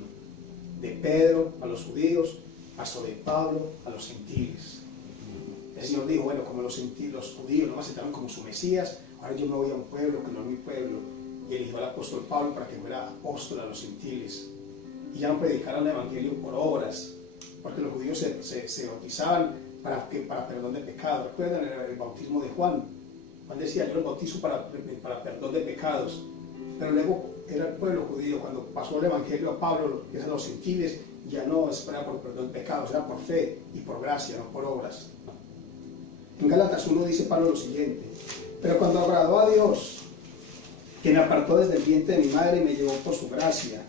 de Pedro a los judíos, pasó de Pablo a los gentiles. El Señor dijo, bueno, como los judíos no me aceptaron como su Mesías, ahora yo me voy a un pueblo que no es mi pueblo. Y eligió al apóstol Pablo para que fuera apóstol a los gentiles. Y ya no predicaran el Evangelio por obras, porque los judíos se bautizaban para perdón de pecado. ¿Recuerdan el bautismo de Juan? Juan decía, yo los bautizo para perdón de pecados. Pero luego era el pueblo judío, cuando pasó el Evangelio a Pablo, que es a los gentiles, ya no es para por perdón de pecados, era por fe y por gracia, no por obras. En Gálatas 1 dice Pablo lo siguiente, pero cuando agradó a Dios, que me apartó desde el vientre de mi madre y me llevó por su gracia,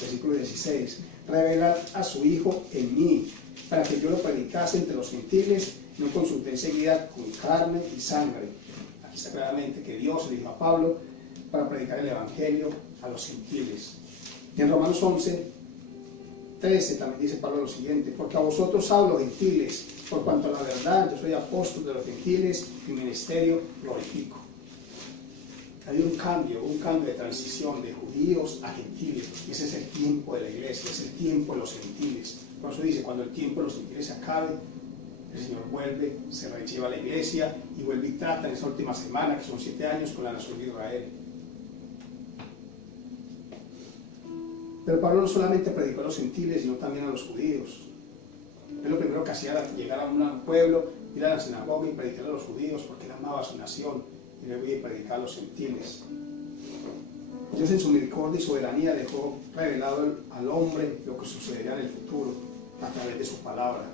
versículo 16, revelar a su Hijo en mí, para que yo lo predicase entre los gentiles, no consulté enseguida con carne y sangre. Aquí está claramente que Dios le dijo a Pablo para predicar el Evangelio a los gentiles. Y en Romanos 11, 13 también dice Pablo lo siguiente, porque a vosotros hablo, gentiles, por cuanto a la verdad yo soy apóstol de los gentiles y ministerio glorifico. Ha habido un cambio de transición de judíos a gentiles, y ese es el tiempo de la iglesia, es el tiempo de los gentiles. Por eso dice, cuando el tiempo de los gentiles se acabe, el Señor vuelve, se lleva a la iglesia y vuelve y trata en esa última semana, que son 7 años, con la nación de Israel. Pero Pablo no solamente predicó a los gentiles, sino también a los judíos. Él lo primero que hacía era llegar a un pueblo, ir a la sinagoga y predicar a los judíos, porque él amaba a su nación, y luego iba a predicar a los gentiles. Dios en su misericordia y soberanía dejó revelado al hombre lo que sucedería en el futuro a través de su palabra.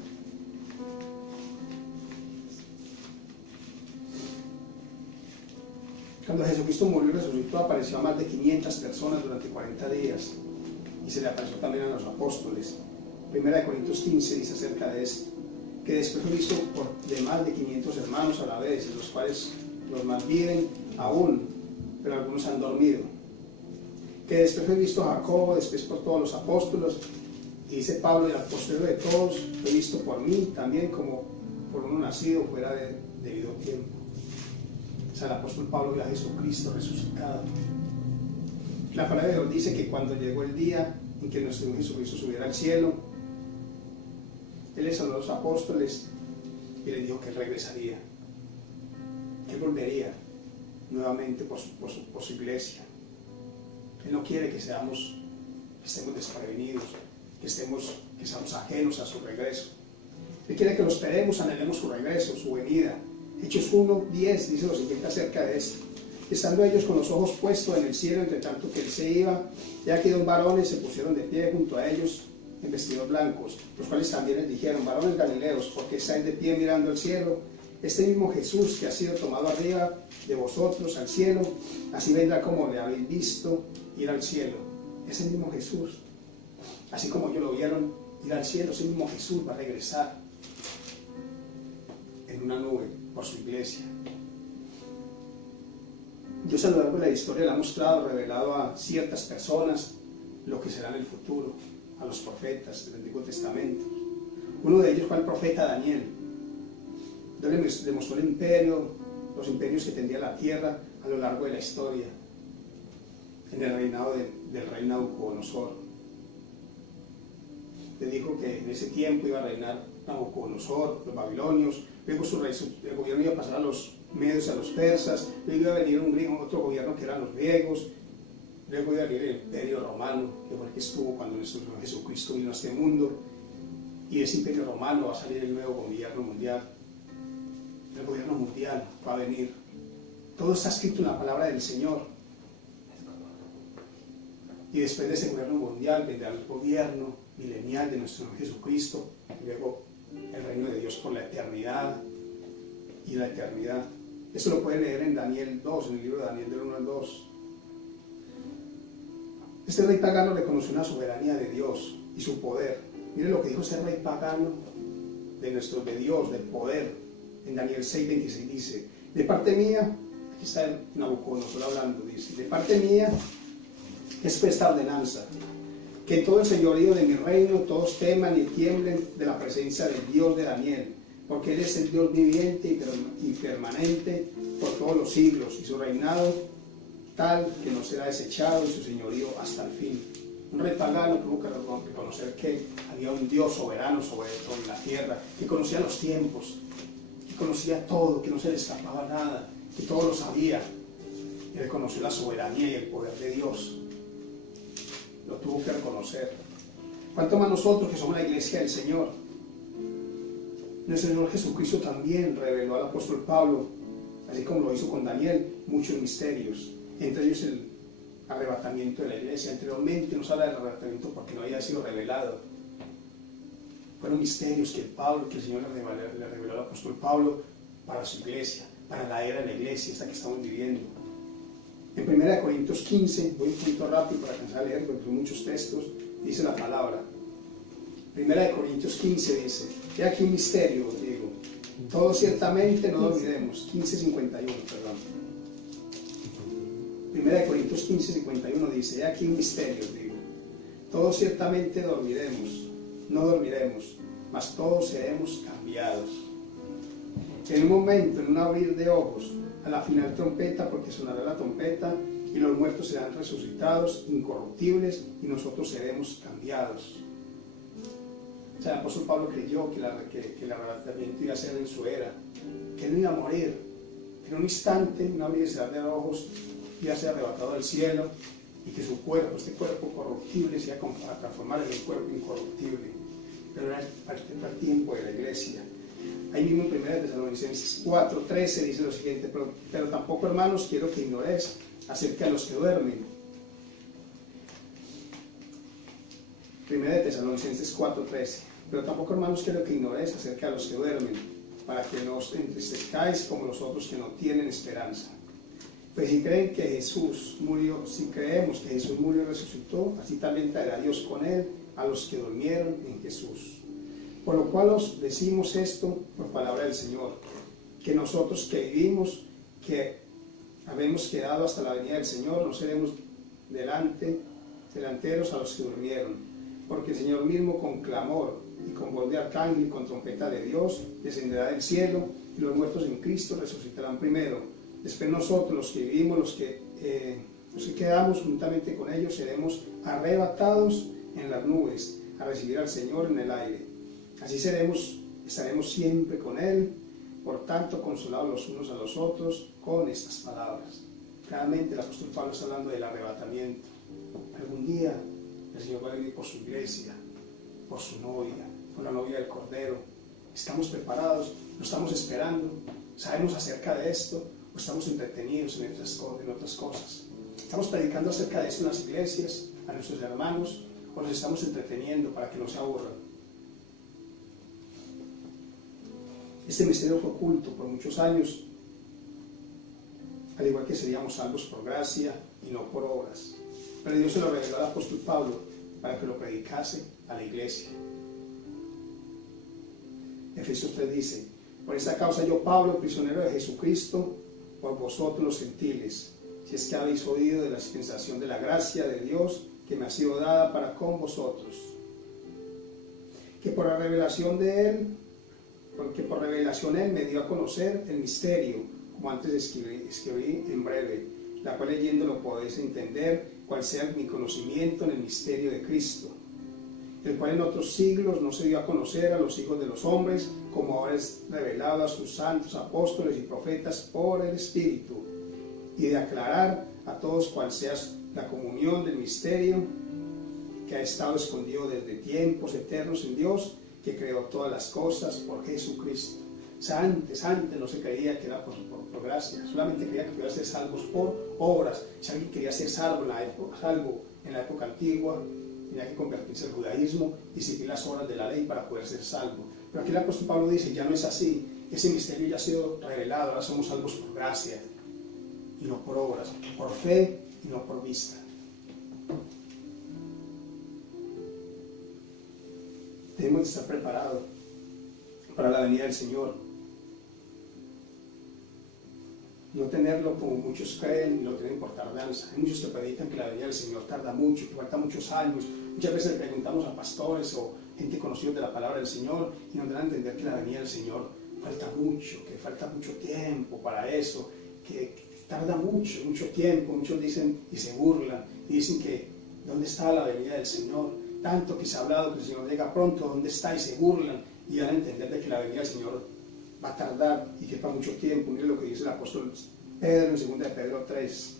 Cuando Jesucristo murió y resucitó, apareció a más de 500 personas durante 40 días y se le apareció también a los apóstoles. 1 Corintios 15 dice acerca de esto, que después fue visto de más de 500 hermanos a la vez, de los cuales los más viven aún, pero algunos han dormido. Que después fue visto a Jacobo, después por todos los apóstoles, y dice Pablo, el apóstol de todos, fue visto por mí también como por uno nacido fuera de debido tiempo. O sea, el apóstol Pablo vio a Jesucristo resucitado. La palabra de Dios dice que cuando llegó el día en que nuestro Jesucristo subiera al cielo, Él les habló a los apóstoles y les dijo que Él regresaría, que Él volvería nuevamente por su iglesia. Él no quiere que estemos desprevenidos, que seamos ajenos a su regreso. Él quiere que lo esperemos, anhelemos su regreso, su venida. Hechos 1:10 dice lo siguiente acerca de esto. Estando ellos con los ojos puestos en el cielo, entre tanto que Él se iba, ya aquí 2 varones se pusieron de pie junto a ellos en vestidos blancos, los cuales también les dijeron, varones galileos, ¿por qué estáis de pie mirando al cielo? este mismo Jesús que ha sido tomado arriba de vosotros al cielo, así vendrá como le habéis visto ir al cielo. Ese mismo Jesús, así como ellos lo vieron ir al cielo, ese mismo Jesús va a regresar en una nube por su iglesia. Dios a lo largo de la historia le ha mostrado, revelado a ciertas personas lo que será en el futuro, a los profetas del Antiguo Testamento. Uno de ellos fue el profeta Daniel. Dios le mostró el imperio, los imperios que tendría la tierra a lo largo de la historia, en el reinado del rey Nabucodonosor. Le dijo que en ese tiempo iba a reinar Nabucodonosor, los babilonios, luego el gobierno iba a pasar a los medios, a los persas, luego iba a venir otro gobierno que eran los griegos, luego iba a venir el imperio romano, que fue el que estuvo cuando nuestro Señor Jesucristo vino a este mundo, y de ese imperio romano va a salir el nuevo gobierno mundial. El gobierno mundial va a venir. Todo está escrito en la palabra del Señor. Y después de ese gobierno mundial vendrá el gobierno milenial de nuestro Señor Jesucristo, y luego el reino de Dios por la eternidad y la eternidad. Eso lo pueden leer en Daniel 2, en el libro de Daniel del 1 al 2. Este rey pagano reconoció una soberanía de Dios y su poder. Mire lo que dijo ese rey pagano de Dios, del poder. En Daniel 6:26 dice: de parte mía, aquí está Nabucodonosor hablando, dice: de parte mía es esta ordenanza, que en todo el señorío de mi reino todos teman y tiemblen de la presencia del Dios de Daniel, porque Él es el Dios viviente y permanente por todos los siglos, y su reinado tal que no será desechado, y su señorío hasta el fin. Un rey pagano tuvo que reconocer que había un Dios soberano sobre la tierra, que conocía los tiempos, que conocía todo, que no se le escapaba nada, que todo lo sabía, y reconoció la soberanía y el poder de Dios. Lo tuvo que reconocer. ¿Cuánto más nosotros que somos la iglesia del Señor? Nuestro Señor Jesucristo también reveló al apóstol Pablo, así como lo hizo con Daniel, muchos misterios, entre ellos el arrebatamiento de la iglesia. Anteriormente no se habla del arrebatamiento porque no había sido revelado. Fueron misterios que el Señor le reveló al apóstol Pablo para su iglesia, para la era de la iglesia, esta que estamos viviendo. En 1 Corintios 15, voy un poquito rápido para alcanzar a leer porque son muchos textos, dice la palabra. 1 Corintios 15 dice: he aquí un misterio, digo, todos ciertamente no dormiremos. 15:51, perdón. 1 Corintios 15:51 dice: he aquí un misterio, digo, todos ciertamente no dormiremos, mas todos seremos cambiados. En un momento, en un abrir de ojos, a la final trompeta, porque sonará la trompeta, y los muertos serán resucitados, incorruptibles, y nosotros seremos cambiados. O sea, el apóstol Pablo creyó que el arrebatamiento iba a ser en su era, que él no iba a morir, que en un instante, en un abrir y cerrar de ojos, iba a ser arrebatado al cielo, y que su cuerpo, este cuerpo corruptible, se iba a transformar en un cuerpo incorruptible. Pero era el tiempo de la iglesia. Ahí mismo en 1 Tesalonicenses 4:13 dice lo siguiente: pero tampoco, hermanos, quiero que ignoréis acerca de los que duermen. 1 Tesalonicenses 4:13: pero tampoco, hermanos, quiero que ignoréis acerca de los que duermen, para que no os entristezcáis como los otros que no tienen esperanza. Pues si creen que Jesús murió, si creemos que Jesús murió y resucitó, así también traerá Dios con él a los que durmieron en Jesús. Por lo cual os decimos esto por palabra del Señor, que nosotros que vivimos, que habemos quedado hasta la venida del Señor, no seremos delanteros a los que durmieron, porque el Señor mismo con clamor y con voz de arcángel y con trompeta de Dios descenderá del cielo, y los muertos en Cristo resucitarán primero. Después nosotros, los que vivimos, los que quedamos juntamente con ellos, seremos arrebatados en las nubes a recibir al Señor en el aire. Así estaremos siempre con Él. Por tanto, consolados los unos a los otros con estas palabras. Claramente el apóstol Pablo está hablando del arrebatamiento. Algún día el Señor va a venir por su iglesia, por su novia, por la novia del Cordero. ¿Estamos preparados? ¿Lo estamos esperando? ¿Sabemos acerca de esto? ¿O estamos entretenidos en otras cosas? ¿Estamos predicando acerca de esto en las iglesias, a nuestros hermanos? ¿O nos estamos entreteniendo para que no se aburran? Este misterio fue oculto por muchos años, al igual que seríamos salvos por gracia y no por obras. Pero Dios se lo reveló al apóstol Pablo para que lo predicase a la iglesia. Efesios 3 dice: por esta causa yo, Pablo, prisionero de Jesucristo, por vosotros los gentiles, si es que habéis oído de la dispensación de la gracia de Dios que me ha sido dada para con vosotros, que por la revelación de Él, porque por revelación Él me dio a conocer el misterio, como antes escribí en breve, la cual leyéndolo podéis entender cuál sea mi conocimiento en el misterio de Cristo, el cual en otros siglos no se dio a conocer a los hijos de los hombres, como ahora es revelado a sus santos apóstoles y profetas por el Espíritu, y de aclarar a todos cuál sea la comunión del misterio que ha estado escondido desde tiempos eternos en Dios, que creó todas las cosas por Jesucristo. O sea, antes no se creía que era por gracia, solamente creía que podía ser salvos por obras. Si alguien quería ser salvo en la época antigua, tenía que convertirse al judaísmo y seguir las obras de la ley para poder ser salvo. Pero aquí el apóstol Pablo dice: ya no es así, ese misterio ya ha sido revelado, ahora somos salvos por gracia y no por obras, por fe y no por vista. Debemos de estar preparados para la venida del Señor. No tenerlo como muchos creen y lo tienen por tardanza. Hay muchos que predican que la venida del Señor tarda mucho, que falta muchos años. Muchas veces le preguntamos a pastores o gente conocida de la palabra del Señor y nos dan a entender que la venida del Señor falta mucho, que falta mucho tiempo para eso, que tarda mucho tiempo. Muchos dicen y se burlan y dicen que ¿dónde está la venida del Señor? Tanto que se ha hablado que el Señor llega pronto, ¿dónde está? Y se burlan y dan a entender de que la venida del Señor va a tardar y que para mucho tiempo. Mire lo que dice el apóstol Pedro en 2 de Pedro 3.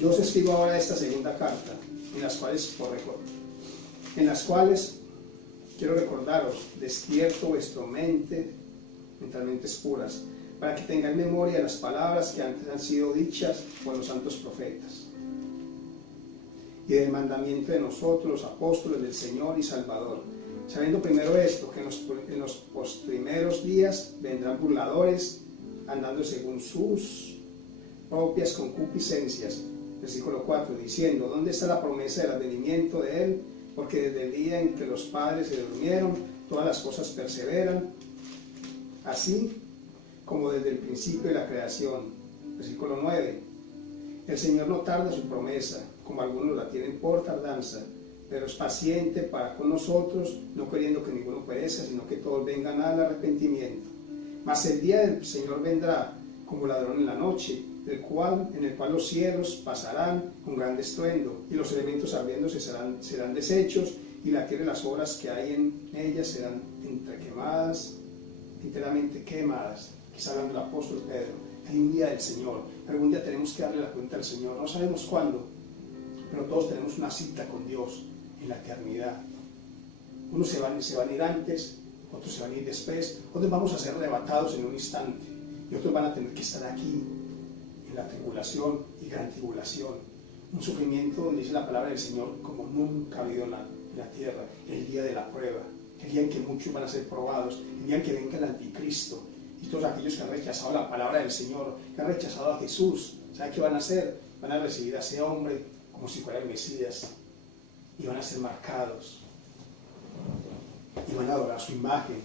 Yo os escribo ahora esta segunda carta, en las cuales quiero recordaros, despierto vuestra mente, mentalmente puras, para que tengáis memoria de las palabras que antes han sido dichas por los santos profetas, y del mandamiento de nosotros, los apóstoles del Señor y Salvador, sabiendo primero esto, que en los postprimeros días vendrán burladores, andando según sus propias concupiscencias. Versículo 4, diciendo: ¿dónde está la promesa del advenimiento de Él? Porque desde el día en que los padres se durmieron, todas las cosas perseveran, así como desde el principio de la creación. Versículo 9, el Señor no tarda su promesa, como algunos la tienen por tardanza, pero es paciente para con nosotros, no queriendo que ninguno perezca, sino que todos vengan al arrepentimiento. Mas el día del Señor vendrá como ladrón en la noche, en el cual los cielos pasarán con gran estruendo, y los elementos ardiendo serán deshechos, y la tierra y las obras que hay en ellas serán enteramente quemadas. Aquí está hablando el apóstol Pedro. Hay un día del Señor, algún día tenemos que darle la cuenta al Señor, no sabemos cuándo, pero todos tenemos una cita con Dios en la eternidad. Unos se van a ir antes, otros se van a ir después, otros vamos a ser arrebatados en un instante, y otros van a tener que estar aquí en la tribulación y gran tribulación, un sufrimiento donde dice la palabra del Señor como nunca ha habido en la tierra, el día de la prueba, el día en que muchos van a ser probados, el día en que venga el anticristo, y todos aquellos que han rechazado la palabra del Señor, que han rechazado a Jesús. ¿Sabe qué van a hacer? Van a recibir a ese hombre como si fuera el Mesías, y van a ser marcados, y van a adorar su imagen,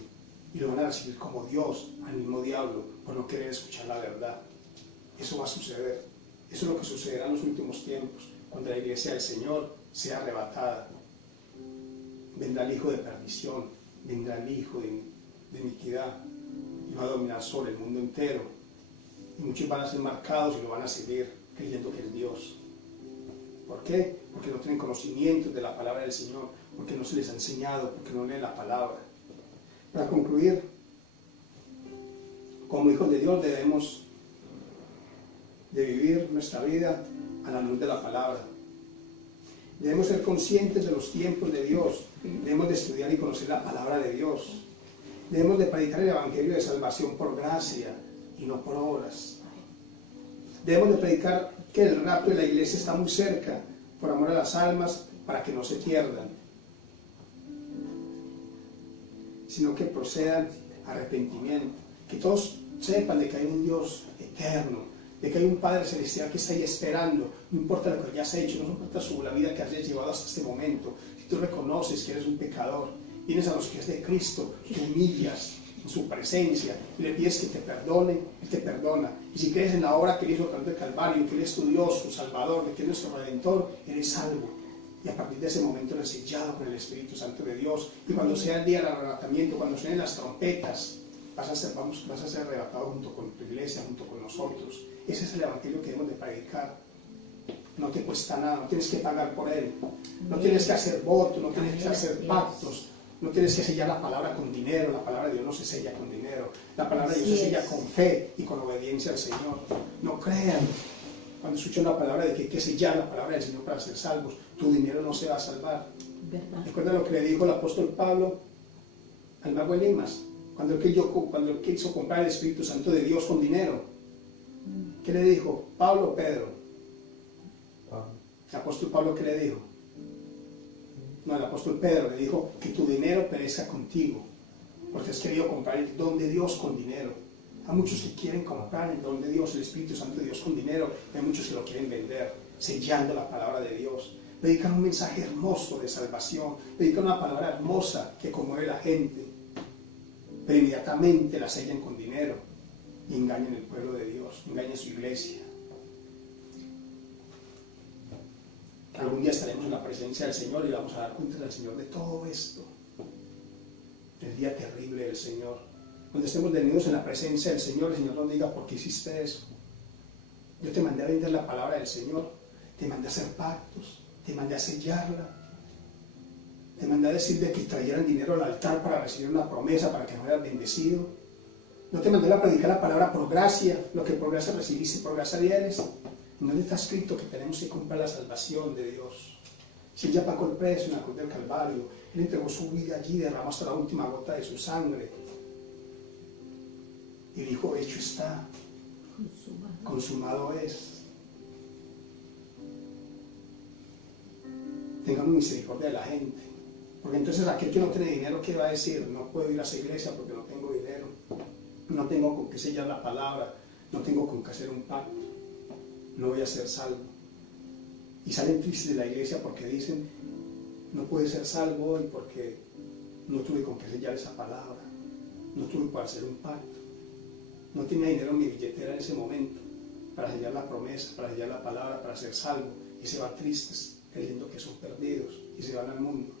y lo van a recibir como Dios al mismo diablo por no querer escuchar la verdad. Eso va a suceder. Eso es lo que sucederá en los últimos tiempos, cuando la iglesia del Señor sea arrebatada. Vendrá el hijo de perdición, vendrá el hijo de iniquidad, y va a dominar sobre el mundo entero, y muchos van a ser marcados y lo van a seguir creyendo que es Dios. ¿Por qué? Porque no tienen conocimiento de la palabra del Señor, porque no se les ha enseñado, porque no leen la palabra. Para concluir, como hijos de Dios debemos de vivir nuestra vida a la luz de la palabra. Debemos ser conscientes de los tiempos de Dios, debemos de estudiar y conocer la palabra de Dios. Debemos de predicar el evangelio de salvación por gracia y no por obras. Debemos de predicar que el rapto de la iglesia está muy cerca, por amor a las almas, para que no se pierdan, sino que procedan arrepentimiento, que todos sepan de que hay un Dios eterno, de que hay un Padre Celestial que está ahí esperando, no importa lo que hayas hecho, no importa la vida que hayas llevado hasta este momento, si tú reconoces que eres un pecador, vienes a los pies de Cristo, te humillas en su presencia y le pides que te perdone, Él te perdona. Y si crees en la obra que Él hizo a través del Calvario, que Él es tu Dios, tu Salvador, de que Él es nuestro Redentor, eres salvo. Y a partir de ese momento eres sellado con el Espíritu Santo de Dios. Y cuando sea el día del arrebatamiento, cuando suenen las trompetas, vas a ser arrebatado junto con tu iglesia, junto con nosotros. Ese es el evangelio que debemos de predicar. No te cuesta nada, no tienes que pagar por él, no tienes que hacer votos, no tienes que hacer pactos, no tienes que sellar la palabra con dinero. La palabra de Dios no se sella con dinero, la palabra de Dios se sella con fe y con obediencia al Señor. No crean cuando escuchan la palabra de que hay que sellar la palabra del Señor para ser salvos. Tu dinero no se va a salvar. Recuerda lo que le dijo el apóstol Pablo al mago Elimas, cuando él quiso comprar el Espíritu Santo de Dios con dinero. ¿Qué le dijo? ¿Pablo o Pedro? ¿El apóstol Pablo qué le dijo? No, el apóstol Pedro le dijo que tu dinero perezca contigo, porque has querido comprar el don de Dios con dinero. Hay muchos que quieren comprar el don de Dios, el Espíritu Santo de Dios con dinero, y hay muchos que lo quieren vender, sellando la palabra de Dios. Predican un mensaje hermoso de salvación, predican una palabra hermosa que conmueve a la gente, pero inmediatamente la sellan con dinero y engañan al pueblo de Dios, engañan a su iglesia. Algún día estaremos en la presencia del Señor y vamos a dar cuenta del Señor de todo esto, el día terrible del Señor. Cuando estemos reunidos en la presencia del Señor, el Señor nos diga: ¿por qué hiciste eso? Yo te mandé a vender la palabra del Señor, te mandé a hacer pactos, te mandé a sellarla, te mandé a decir de que trajeran dinero al altar para recibir una promesa, para que fueras bendecido. No te mandé a predicar la palabra por gracia, lo que por gracia recibiste, por gracia vienes. ¿En dónde está escrito que tenemos que comprar la salvación de Dios? Si Él ya pagó el precio en la cruz del Calvario, Él entregó su vida allí, derramó hasta la última gota de su sangre y dijo: hecho está, consumado es. Tengamos misericordia de la gente, porque entonces aquel que no tiene dinero, ¿qué va a decir? No puedo ir a esa iglesia porque no tengo dinero, no tengo con qué sellar la palabra, no tengo con qué hacer un pacto, no voy a ser salvo. Y salen tristes de la iglesia porque dicen: no pude ser salvo hoy porque no tuve con qué sellar esa palabra, no tuve para hacer un pacto, no tenía dinero en mi billetera en ese momento para sellar la promesa, para sellar la palabra, para ser salvo, y se van tristes creyendo que son perdidos y se van al mundo.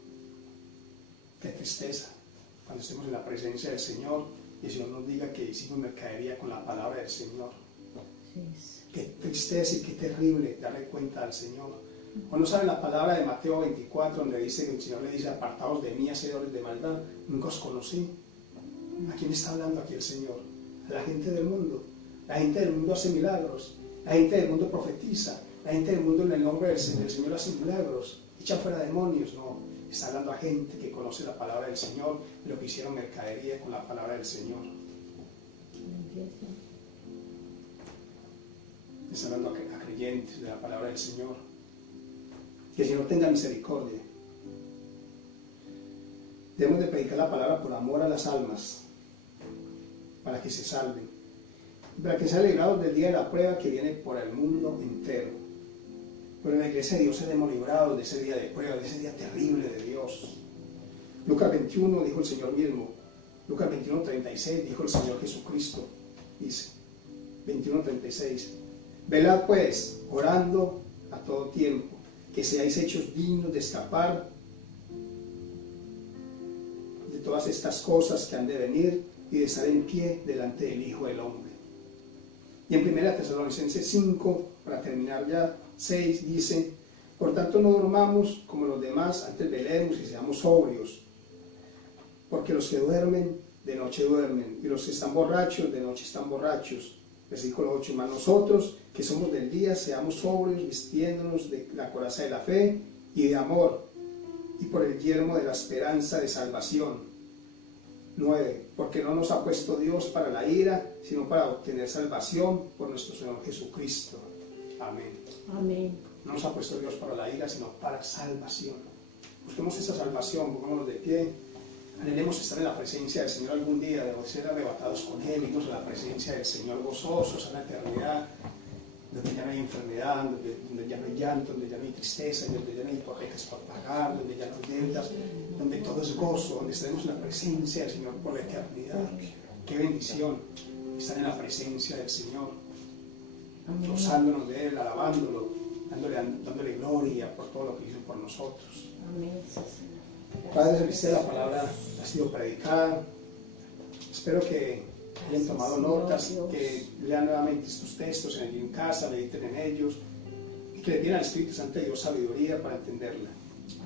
Qué tristeza cuando estemos en la presencia del Señor y el Señor nos diga que hicimos mercadería con la palabra del Señor. Qué tristeza y qué terrible darle cuenta al Señor. ¿O no saben la palabra de Mateo 24, donde dice que el Señor le dice: apartaos de mí, hacedores de maldad, nunca os conocí? ¿A quién está hablando aquí el Señor? A la gente del mundo. La gente del mundo hace milagros, la gente del mundo profetiza, la gente del mundo en el nombre del Señor hace milagros, echa fuera demonios. No, está hablando a gente que conoce la palabra del Señor, pero que hicieron mercadería con la palabra del Señor. Está hablando a creyentes de la palabra del Señor. Que el Señor tenga misericordia. Debemos de predicar la palabra por amor a las almas, para que se salven, para que sean librados del día de la prueba que viene por el mundo entero. Pero en la iglesia de Dios seremos librados de ese día de prueba, de ese día terrible de Dios. Lucas 21 dijo el Señor mismo, Lucas 21:36 dijo el Señor Jesucristo, dice 21:36: velad pues, orando a todo tiempo, que seáis hechos dignos de escapar de todas estas cosas que han de venir y de estar en pie delante del Hijo del Hombre. Y en 1 Tesalonicenses 5, para terminar ya, 6, dice: por tanto no durmamos como los demás, antes velemos y seamos sobrios, porque los que duermen, de noche duermen, y los que están borrachos, de noche están borrachos. Versículo 8: mas nosotros, que somos del día, seamos sobrios, vistiéndonos de la coraza de la fe y de amor, y por el yelmo de la esperanza de salvación. 9: porque no nos ha puesto Dios para la ira, sino para obtener salvación por nuestro Señor Jesucristo. Amén. Amén. No nos ha puesto Dios para la ira, sino para salvación. Busquemos esa salvación, pongámonos de pie. Anhelemos estar en la presencia del Señor algún día, de ser arrebatados con Él, irnos a la presencia del Señor gozosos en la eternidad, donde ya no hay enfermedad, donde ya no hay llanto, donde ya no hay tristeza, donde ya no hay hipotecas por pagar, donde ya no hay deudas, donde todo es gozo, donde estaremos en la presencia del Señor por la eternidad. Qué bendición estar en la presencia del Señor, gozándonos de Él, alabándolo, dándole gloria por todo lo que hizo por nosotros. Amén, sí, Señor. Padre Celestial, la palabra ha sido predicada. Espero que hayan tomado notas, que lean nuevamente estos textos en casa, mediten en ellos y que le den al Espíritu Santo de Dios sabiduría para entenderla.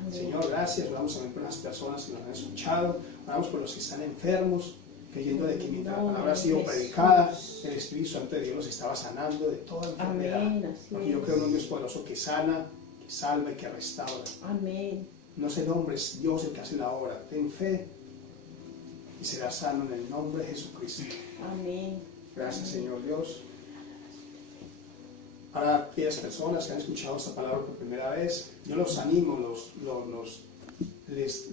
Amén. Señor, gracias. Oramos también por las personas que nos han escuchado. Oramos por los que están enfermos, creyendo de que mientras la palabra ha sido predicada, el Espíritu Santo de Dios los estaba sanando de toda enfermedad. Amén, Porque yo creo en un Dios poderoso que sana, que salva y que restaura. Amén. No es el hombre, es Dios el que hace la obra. Ten fe y serás sano en el nombre de Jesucristo. Amén. Gracias, Señor Dios. Para aquellas personas que han escuchado esta palabra por primera vez, yo los animo, les